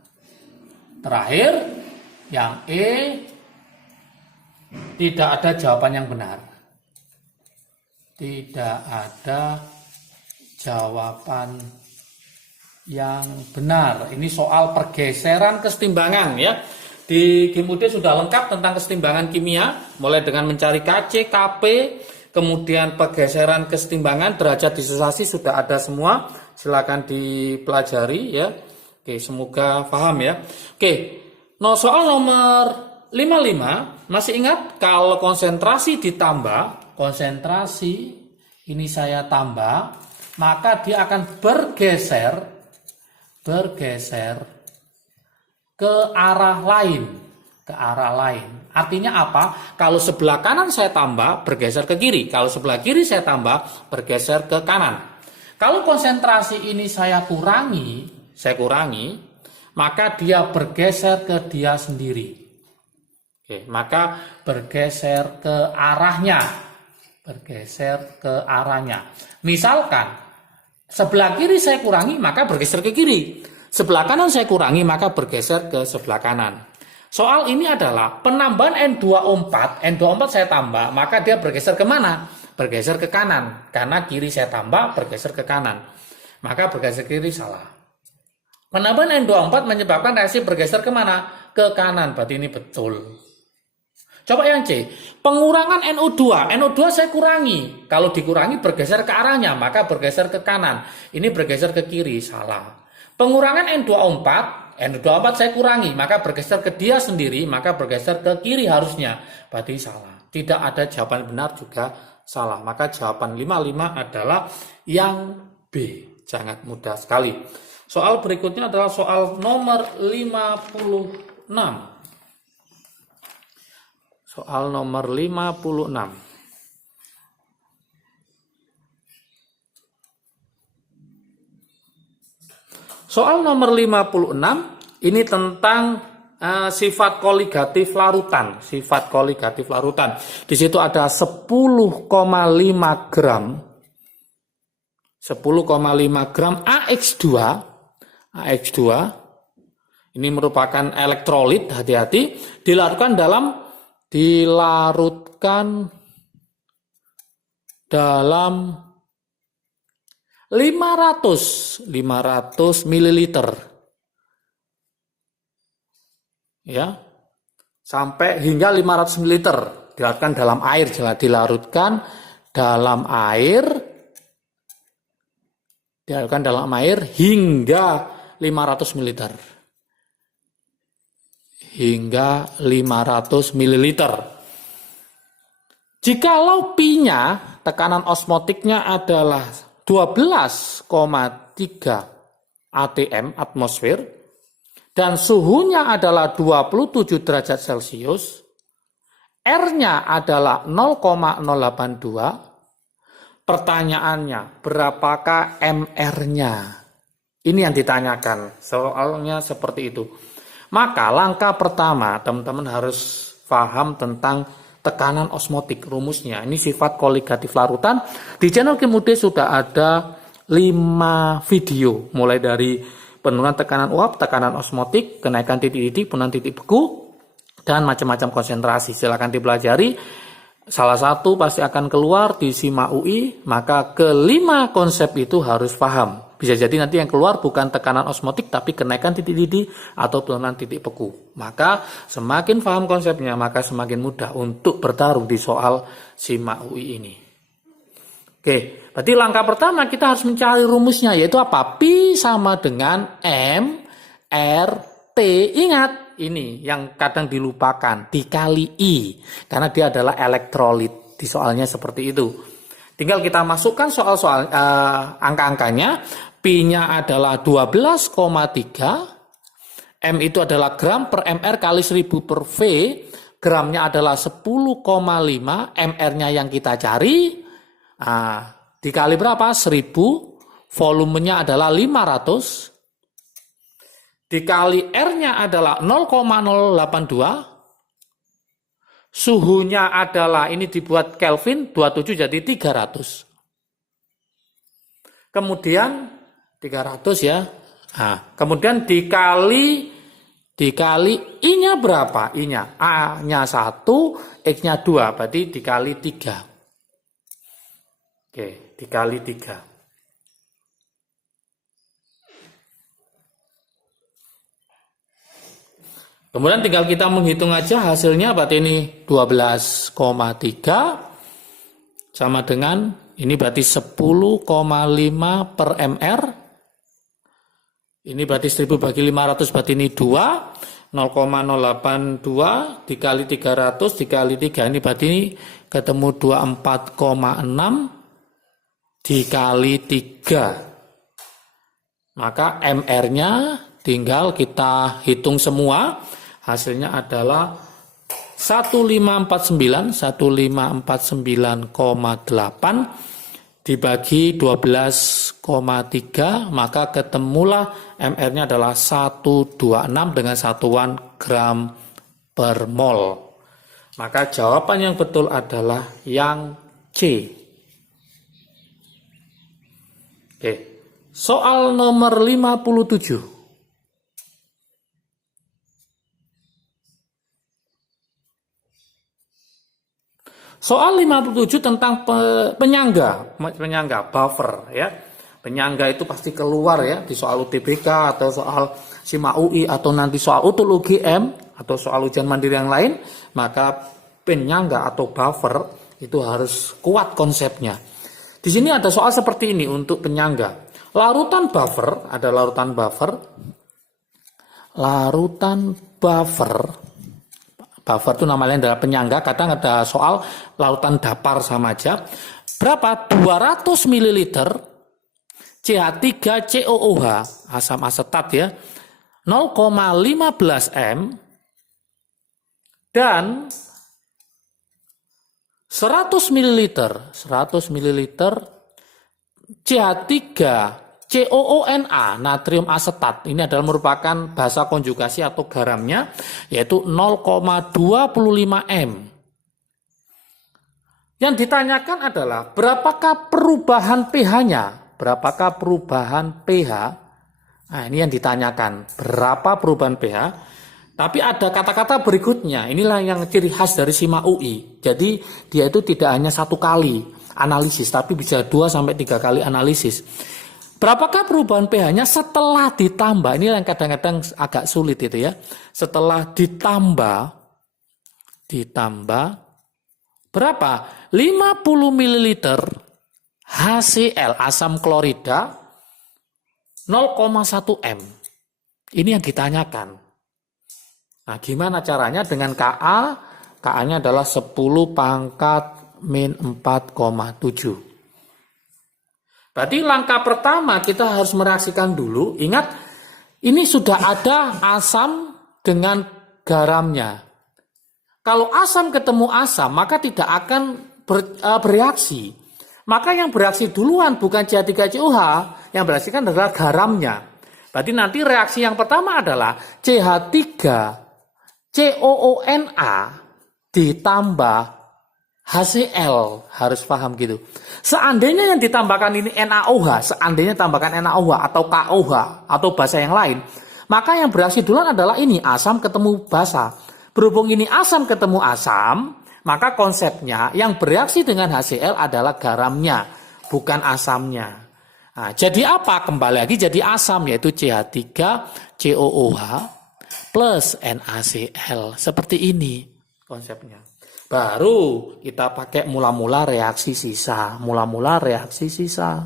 Terakhir, yang E, tidak ada jawaban yang benar. Tidak ada jawaban yang benar. Ini soal pergeseran kesetimbangan ya. Di game UD sudah lengkap tentang kesetimbangan kimia, mulai dengan mencari Kc, Kp, kemudian pergeseran kesetimbangan, derajat disosiasi sudah ada semua. Silakan dipelajari ya. Oke, semoga paham ya. Oke, soal nomor 55, masih ingat kalau konsentrasi ditambah, konsentrasi ini saya tambah, maka dia akan bergeser ke arah lain. Artinya apa? Kalau sebelah kanan saya tambah, bergeser ke kiri. Kalau sebelah kiri saya tambah, bergeser ke kanan. Kalau konsentrasi ini saya kurangi, maka dia bergeser ke dia sendiri. Oke, maka bergeser ke arahnya. Misalkan sebelah kiri saya kurangi, maka bergeser ke kiri. Sebelah kanan saya kurangi, maka bergeser ke sebelah kanan. Soal ini adalah penambahan N2O4 saya tambah, maka dia bergeser ke mana? Bergeser ke kanan. Karena kiri saya tambah, bergeser ke kanan. Maka bergeser ke kiri salah. Penambahan N2O4 menyebabkan reaksi bergeser ke mana? Ke kanan, berarti ini betul. Coba yang C, pengurangan NO2. NO2 saya kurangi. Kalau dikurangi bergeser ke arahnya, maka bergeser ke kanan. Ini bergeser ke kiri, salah. Pengurangan N2O4 saya kurangi, maka bergeser ke dia sendiri, maka bergeser ke kiri harusnya. Berarti salah. Tidak ada jawaban benar juga salah. Maka jawaban 55 adalah yang B. Sangat mudah sekali. Soal berikutnya adalah soal nomor 56. Soal nomor 56. Soal nomor 56 ini tentang sifat koligatif larutan. Sifat koligatif larutan. Di situ ada 10,5 gram. 10,5 gram AX2 ini merupakan elektrolit, hati-hati, dilarutkan dalam 500 ml. Ya. Sampai hingga 500 ml dilarutkan dalam air, dilarutkan dalam air hingga 500 ml. Jikalau Pi-nya, tekanan osmotiknya adalah 12,3 atm atmosfer dan suhunya adalah 27 derajat Celcius, R-nya adalah 0,082. Pertanyaannya, berapakah MR-nya? Ini yang ditanyakan, soalnya seperti itu. Maka langkah pertama, teman-teman harus paham tentang tekanan osmotik, rumusnya. Ini sifat koligatif larutan. Di channel Kim Ude sudah ada 5 video, mulai dari penurunan tekanan uap, tekanan osmotik, kenaikan titik-titik, penurunan titik beku, dan macam-macam konsentrasi. Silakan dipelajari. Salah satu pasti akan keluar di SIMA UI, maka kelima konsep itu harus paham. Bisa jadi nanti yang keluar bukan tekanan osmotik, tapi kenaikan titik-titik atau penurunan titik beku. Maka semakin paham konsepnya, maka semakin mudah untuk bertarung di soal SIMA UI ini. Oke, berarti langkah pertama kita harus mencari rumusnya, yaitu apa? Pi sama dengan M, R, T. Ingat, ini yang kadang dilupakan, dikali I, karena dia adalah elektrolit. Di soalnya seperti itu. Tinggal kita masukkan soal-soal angka-angkanya. Pi-nya adalah 12,3. M itu adalah gram per mr kali 1000 per V. Gramnya adalah 10,5. MR-nya yang kita cari. Dikali berapa? 1000. Volumenya adalah 500. Dikali R-nya adalah 0,082. Suhunya adalah, ini dibuat Kelvin, 27 jadi 300. Kemudian 300 ya. Kemudian dikali I-nya berapa? I-nya A-nya 1, X-nya 2, berarti dikali 3. Oke, dikali 3. Kemudian tinggal kita menghitung aja hasilnya, berarti ini 12,3 sama dengan, ini berarti 10,5 per mr. Ini berarti 1000 bagi 500, berarti ini 2. 0,082 dikali 300 dikali 3, ini berarti ini ketemu 24,6 dikali 3. Maka MR-nya tinggal kita hitung semua. Hasilnya adalah 1549,8 dibagi 12,3, maka ketemulah MR-nya adalah 126 dengan satuan gram per mol. Maka jawaban yang betul adalah yang C. Oke. Soal nomor 57. Soal 57 tentang penyangga buffer ya. Penyangga itu pasti keluar ya di soal UTBK atau soal SIMA UI atau nanti soal UTUL UGM atau soal ujian mandiri yang lain, maka penyangga atau buffer itu harus kuat konsepnya. Di sini ada soal seperti ini untuk penyangga. Larutan buffer, ada larutan buffer. Buffer itu namanya adalah penyangga. Kadang ada soal larutan dapar sama aja. Berapa? 200 ml CH3COOH, asam asetat ya. 0,15 M dan 100 ml CH3COONA, natrium asetat. Ini adalah merupakan basa konjugasi atau garamnya, yaitu 0,25 M. Yang ditanyakan adalah berapakah perubahan pH-nya? Berapakah perubahan pH? Nah, ini yang ditanyakan. Berapa perubahan pH? Tapi ada kata-kata berikutnya. Inilah yang ciri khas dari SIMA UI. Jadi dia itu tidak hanya satu kali analisis, tapi bisa 2-3 kali analisis. Berapakah perubahan pH-nya setelah ditambah? Ini yang kadang-kadang agak sulit itu ya. Setelah ditambah berapa? 50 ml HCl, asam klorida 0,1 M. Ini yang ditanyakan. Nah, gimana caranya dengan Ka? Ka-nya adalah 10 pangkat min 4,7. Berarti langkah pertama kita harus mereaksikan dulu. Ingat, ini sudah ada asam dengan garamnya. Kalau asam ketemu asam, maka tidak akan bereaksi. Maka yang bereaksi duluan bukan CH3COH, yang bereaksi kan adalah garamnya. Berarti nanti reaksi yang pertama adalah CH3COONA ditambah HCl. Harus paham gitu. Seandainya yang ditambahkan ini NaOH, seandainya tambahkan NaOH atau KOH atau basa yang lain, maka yang bereaksi duluan adalah ini, asam ketemu basa. Berhubung ini asam ketemu asam, maka konsepnya yang bereaksi dengan HCl adalah garamnya, bukan asamnya. Nah, jadi apa? Kembali lagi jadi asam, yaitu CH3COOH plus NaCl. Seperti ini konsepnya. Baru kita pakai mula-mula reaksi sisa. Mula-mula reaksi sisa.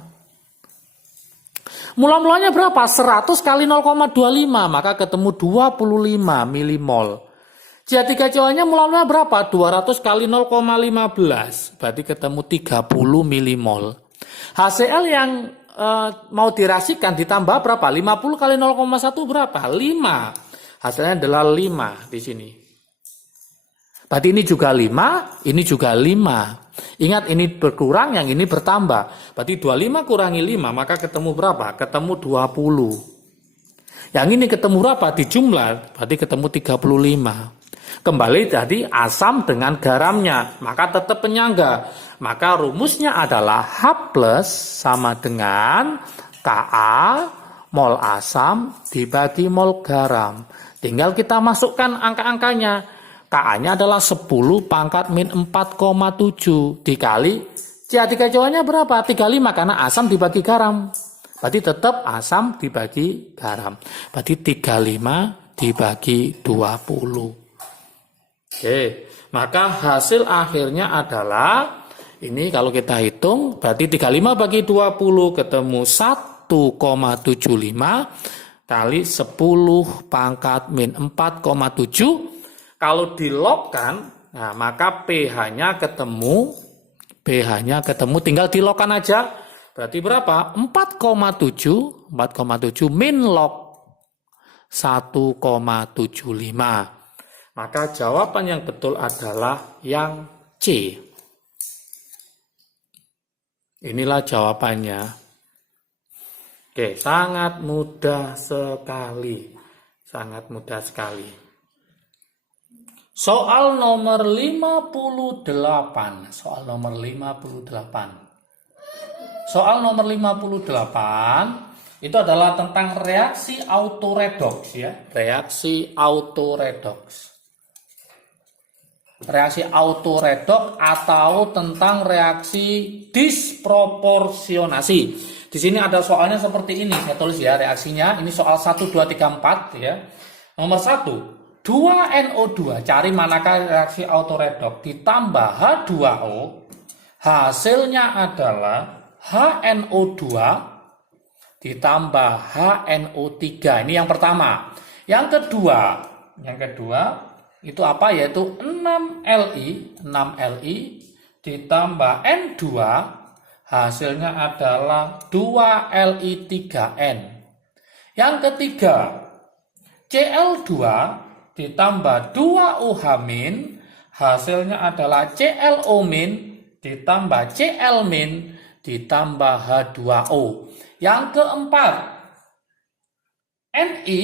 Mula-mulanya berapa? 100 kali 0,25, maka ketemu 25 milimol. CH3COH-nya mula-mulanya berapa? 200 kali 0,15, berarti ketemu 30 milimol. HCl yang mau dirasikan ditambah berapa? 50 kali 0,1 berapa? 5. Hasilnya adalah 5 di sini. Berarti ini juga 5, ini juga 5. Ingat ini berkurang, yang ini bertambah. Berarti 25 kurangi 5, maka ketemu berapa? Ketemu 20. Yang ini ketemu berapa? Dijumlah, berarti ketemu 35. Kembali tadi asam dengan garamnya, maka tetap penyangga. Maka rumusnya adalah H plus sama dengan Ka mol asam dibagi mol garam. Tinggal kita masukkan angka-angkanya. Ka-nya adalah 10 pangkat min 4,7 dikali CH3COH-nya berapa? 35 karena asam dibagi garam. Berarti tetap asam dibagi garam. Berarti 35 dibagi 20. Oke, maka hasil akhirnya adalah ini kalau kita hitung berarti 35 bagi 20 ketemu 1,75 kali 10 pangkat min 4,7. Kalau dilogkan, nah maka pH-nya ketemu tinggal dilogkan aja. Berarti berapa? 4,7 min log 1,75. Maka jawaban yang betul adalah yang C. Inilah jawabannya. Oke, sangat mudah sekali. Sangat mudah sekali. Soal nomor 58. Soal nomor 58 itu adalah tentang reaksi autoredoks ya. Reaksi autoredoks. Reaksi autoredoks atau tentang reaksi disproporsionasi. Di sini ada soalnya seperti ini. Saya tulis ya reaksinya. Ini soal 1 2 3 4 ya. Nomor 1. 2NO2, cari manakah reaksi autoredoks ditambah H2O, hasilnya adalah HNO2 ditambah HNO3. Ini yang pertama. Yang kedua itu apa? Yaitu 6Li ditambah N2, hasilnya adalah 2Li3N. Yang ketiga, Cl2 ditambah 2OH-, hasilnya adalah ClO- ditambah Cl- ditambah H2O. Yang keempat, Ni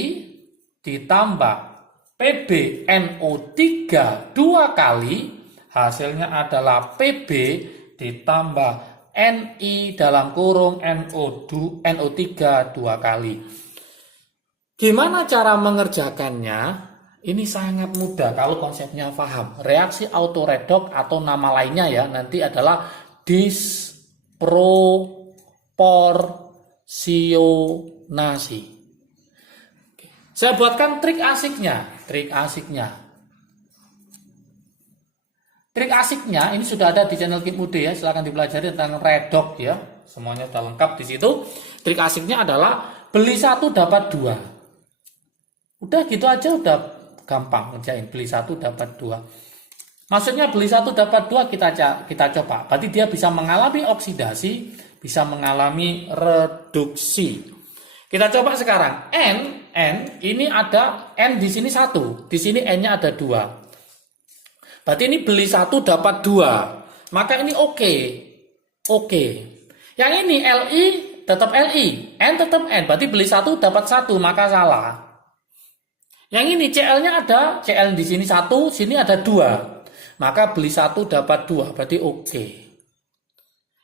ditambah PbNO3 2 kali, hasilnya adalah Pb ditambah Ni dalam kurung NO3 2 kali. Gimana cara mengerjakannya? Ini sangat mudah kalau konsepnya paham. Reaksi autoredoks atau nama lainnya ya nanti adalah disproporsionasi. Saya buatkan trik asiknya. Trik asiknya ini sudah ada di channel Kim Ude ya. Silahkan dipelajari tentang redoks ya. Semuanya sudah lengkap di situ. Trik asiknya adalah beli 1 dapat 2. Udah gitu aja udah gampang ngerjain, beli 1 dapat 2. Maksudnya beli 1 dapat 2 kita coba. Berarti dia bisa mengalami oksidasi, bisa mengalami reduksi. Kita coba sekarang. N ini ada N di sini 1, di sini N-nya ada 2. Berarti ini beli 1 dapat 2. Maka ini oke. Oke. Yang ini Li tetap Li, N tetap N. Berarti beli 1 dapat 1, maka salah. Yang ini CL-nya ada, CL di sini 1, sini ada 2. Maka beli 1 dapat 2, berarti oke.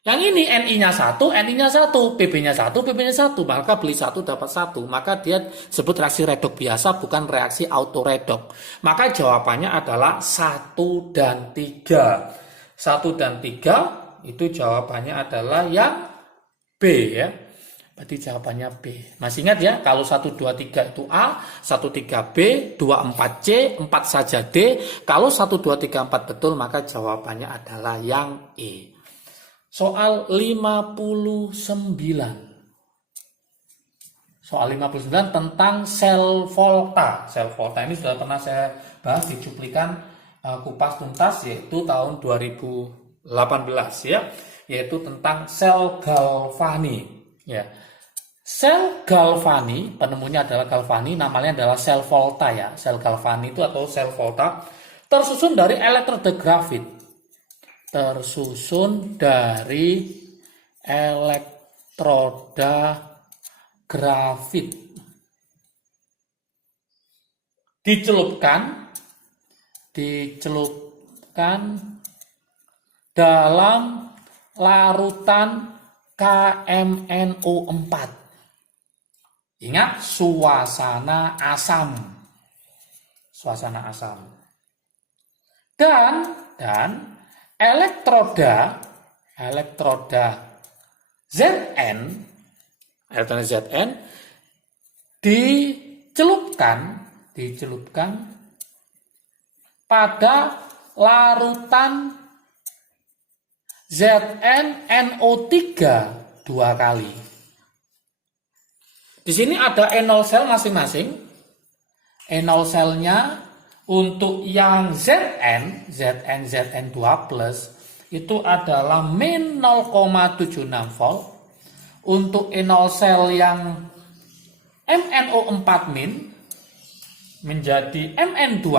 Yang ini NI-nya 1, NI-nya 1, PB-nya 1, PB-nya 1, maka beli 1 dapat 1. Maka dia sebut reaksi redoks biasa, bukan reaksi autoredoks. Maka jawabannya adalah 1 dan 3. 1 dan 3 itu jawabannya adalah yang B ya. Berarti jawabannya B. Masih ingat ya, kalau 1, 2, 3 itu A, 1, 3 B, 2, 4 C, 4 saja D. Kalau 1, 2, 3, 4 betul, maka jawabannya adalah yang E. Soal 59. Soal 59 tentang sel volta. Sel volta ini sudah pernah saya bahas di cuplikan kupas tuntas, yaitu tahun 2018 ya, yaitu tentang sel Galvani ya. Sel Galvani, penemunya adalah Galvani, namanya adalah sel volta ya. Sel Galvani itu atau sel volta tersusun dari elektroda grafit. Tersusun dari elektroda grafit. Dicelupkan dalam larutan KMNO4. Ingat, suasana asam. Suasana asam. Dan elektroda Zn dicelupkan pada larutan ZnNO3 2 kali. Di sini ada enol sel masing-masing. Enol selnya untuk yang Zn2+ itu adalah min 0,76 volt. Untuk enol sel yang MnO4- menjadi Mn2+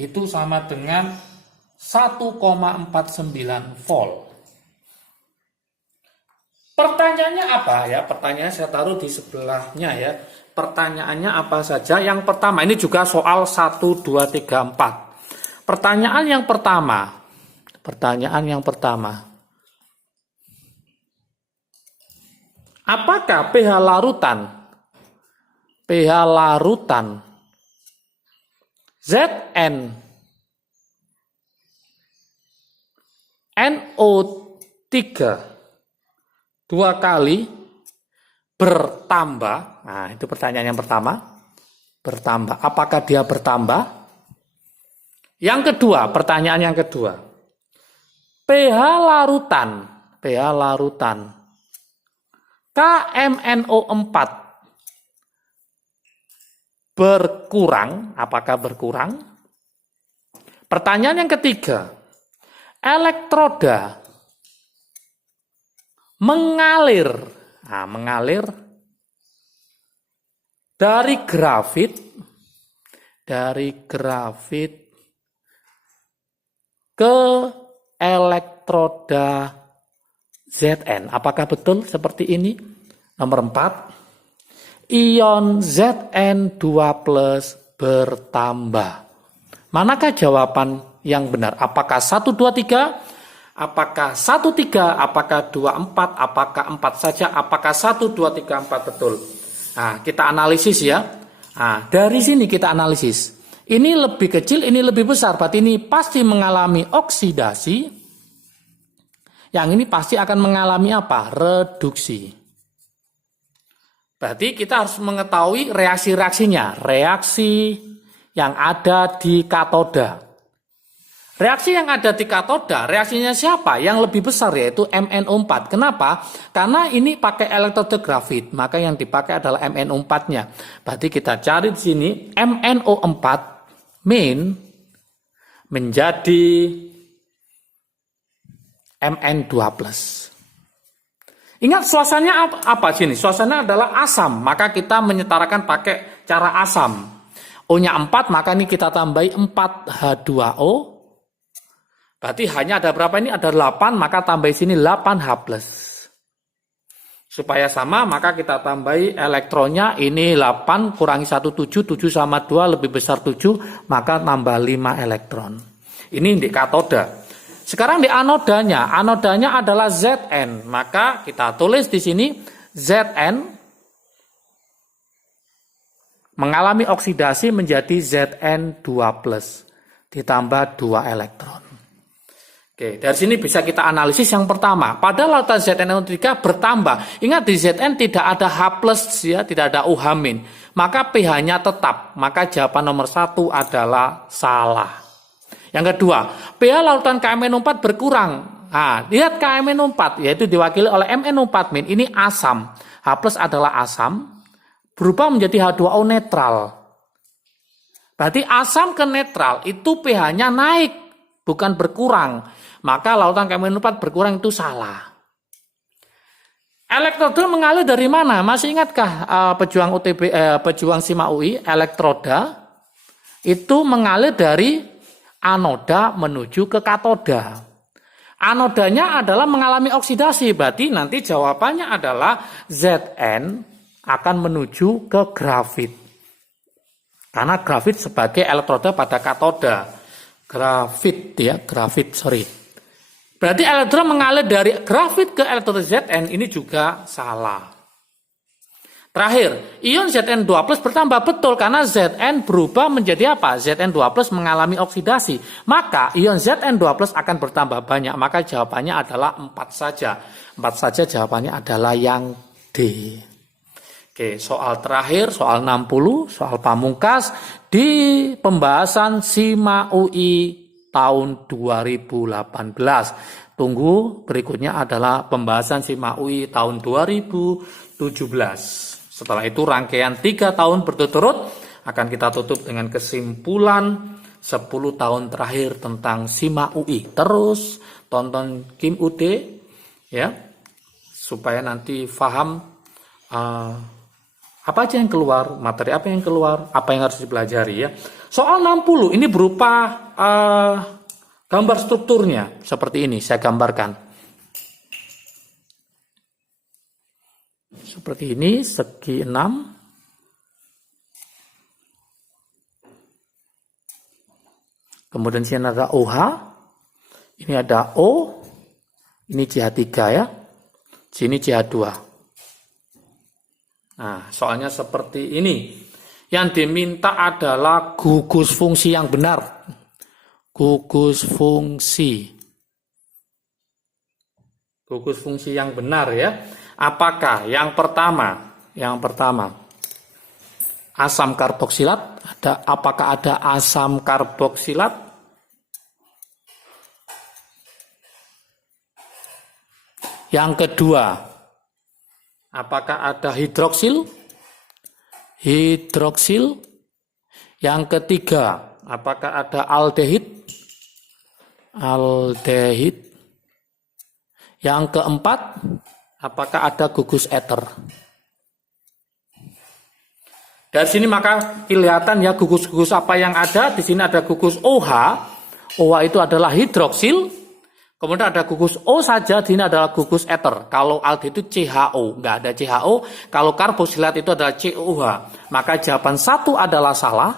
itu sama dengan 1,49 volt. Pertanyaannya apa ya? Pertanyaannya saya taruh di sebelahnya ya. Pertanyaannya apa saja? Yang pertama, ini juga soal 1, 2, 3, 4. Pertanyaan yang pertama. Apakah pH larutan ZnNO3 2 kali bertambah? Nah, itu pertanyaan yang pertama. Bertambah. Apakah dia bertambah? Yang kedua, pertanyaan yang kedua. pH larutan KMNO4 berkurang, apakah berkurang? Pertanyaan yang ketiga, elektroda mengalir dari grafit ke elektroda Zn. Apakah betul seperti ini? Nomor 4, ion Zn2+ bertambah. Manakah jawaban yang benar? Apakah 1, 2, 3? Apakah 1, 3? Apakah 2, 4? Apakah 4 saja? Apakah 1, 2, 3, 4 betul? Nah, kita analisis ya. Nah, dari sini kita analisis. Ini lebih kecil, ini lebih besar. Berarti ini pasti mengalami oksidasi. Yang ini pasti akan mengalami apa? Reduksi. Berarti kita harus mengetahui reaksi-reaksinya. Reaksi yang ada di katoda. Reaksi yang ada di katoda, reaksinya siapa? Yang lebih besar, yaitu MnO4. Kenapa? Karena ini pakai elektroda grafit, maka yang dipakai adalah MnO4-nya. Berarti kita cari di sini MnO4 min menjadi Mn2+. Ingat suasananya apa sini? Suasana adalah asam, maka kita menyetarakan pakai cara asam. O-nya 4, maka ini kita tambahi 4H2O. Berarti hanya ada berapa ini? Ada 8, maka tambah sini 8H+. Supaya sama, maka kita tambahi elektronnya, ini 8 kurangi 1, 7, 7 sama 2 lebih besar 7, maka tambah 5 elektron. Ini di katoda. Sekarang di anodanya adalah Zn, maka kita tulis di sini Zn mengalami oksidasi menjadi Zn2+, ditambah 2 elektron. Oke, dari sini bisa kita analisis yang pertama. Pada lautan ZnNO3 bertambah. Ingat di Zn tidak ada H+, ya, tidak ada OH-. Maka pH-nya tetap. Maka jawaban nomor 1 adalah salah. Yang kedua, pH lautan KMnO4 berkurang. Nah, lihat KMnO4 yaitu diwakili oleh MnO4-. Ini asam. H+ adalah asam berubah menjadi H2O netral. Berarti asam ke netral itu pH-nya naik, bukan berkurang. Maka lautan KMnO4 berkurang itu salah. Elektroda mengalir dari mana? Masih ingatkah pejuang SIMA UI? Elektroda itu mengalir dari anoda menuju ke katoda. Anodanya adalah mengalami oksidasi. Berarti nanti jawabannya adalah Zn akan menuju ke grafit. Karena grafit sebagai elektroda pada katoda. Berarti elektron mengalir dari grafit ke elektroda Zn, ini juga salah. Terakhir, ion Zn2+ bertambah betul karena Zn berubah menjadi apa? Zn2+ mengalami oksidasi. Maka ion Zn2+ akan bertambah banyak. Maka jawabannya adalah 4 saja. 4 saja jawabannya adalah yang D. Oke, soal terakhir, soal 60, soal pamungkas di pembahasan SIMA UI tahun 2018. Tunggu, berikutnya adalah pembahasan SIMA UI tahun 2017. Setelah itu rangkaian 3 tahun berturut-turut akan kita tutup dengan kesimpulan 10 tahun terakhir tentang SIMA UI. Terus tonton Kim UD ya, supaya nanti paham apa aja yang keluar, materi apa yang keluar, apa yang harus dipelajari ya. Soal 60 ini berupa gambar strukturnya seperti ini, saya gambarkan. Seperti ini, segi 6. Kemudian sini ada OH, ini ada O, ini CH3 ya, sini CH2. Nah, soalnya seperti ini. Yang diminta adalah gugus fungsi yang benar. Gugus fungsi. Gugus fungsi yang benar ya. Apakah yang pertama asam karboksilat, apakah ada asam karboksilat? Yang kedua, apakah ada hidroksil? Yang ketiga, apakah ada aldehid? Yang keempat, apakah ada gugus eter? Dari sini maka kelihatan ya gugus-gugus apa yang ada. Di sini ada gugus OH. OH itu adalah hidroksil. Kemudian ada gugus O saja, di sini adalah gugus eter. Kalau aldehid itu CHO, nggak ada CHO. Kalau karboksilat itu adalah COH. Maka jawaban 1 adalah salah.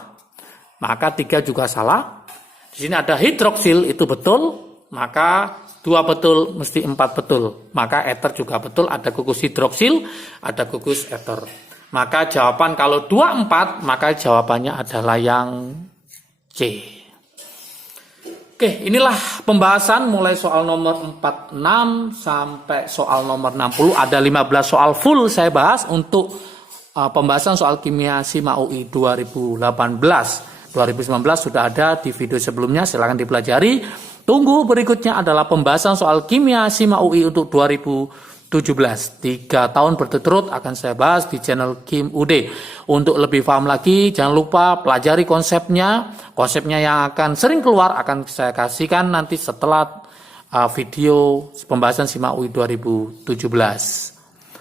Maka 3 juga salah. Di sini ada hidroksil, itu betul. Maka 2 betul, mesti 4 betul. Maka eter juga betul, ada gugus hidroksil, ada gugus eter. Maka jawaban kalau 2, 4, maka jawabannya adalah yang C. Oke, inilah pembahasan mulai soal nomor 46 sampai soal nomor 60. Ada 15 soal full saya bahas untuk pembahasan soal kimia SIMA UI 2018. 2019 sudah ada di video sebelumnya, silahkan dipelajari. Tunggu berikutnya adalah pembahasan soal kimia SIMA UI untuk 2017. 3 tahun berturut-turut akan saya bahas di channel Kim UD. Untuk lebih paham lagi, jangan lupa pelajari konsepnya. Konsepnya yang akan sering keluar akan saya kasihkan nanti setelah video pembahasan SIMA UI 2017.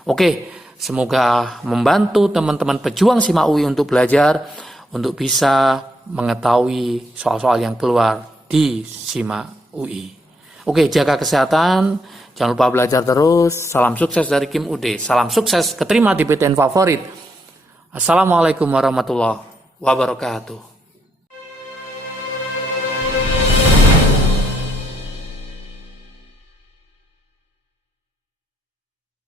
Oke, semoga membantu teman-teman pejuang SIMA UI untuk belajar untuk bisa mengetahui soal-soal yang keluar di SIMA UI. Oke, jaga kesehatan, jangan lupa belajar terus. Salam sukses dari Kim UD. Salam sukses keterima di PTN favorit. Assalamualaikum warahmatullahi wabarakatuh.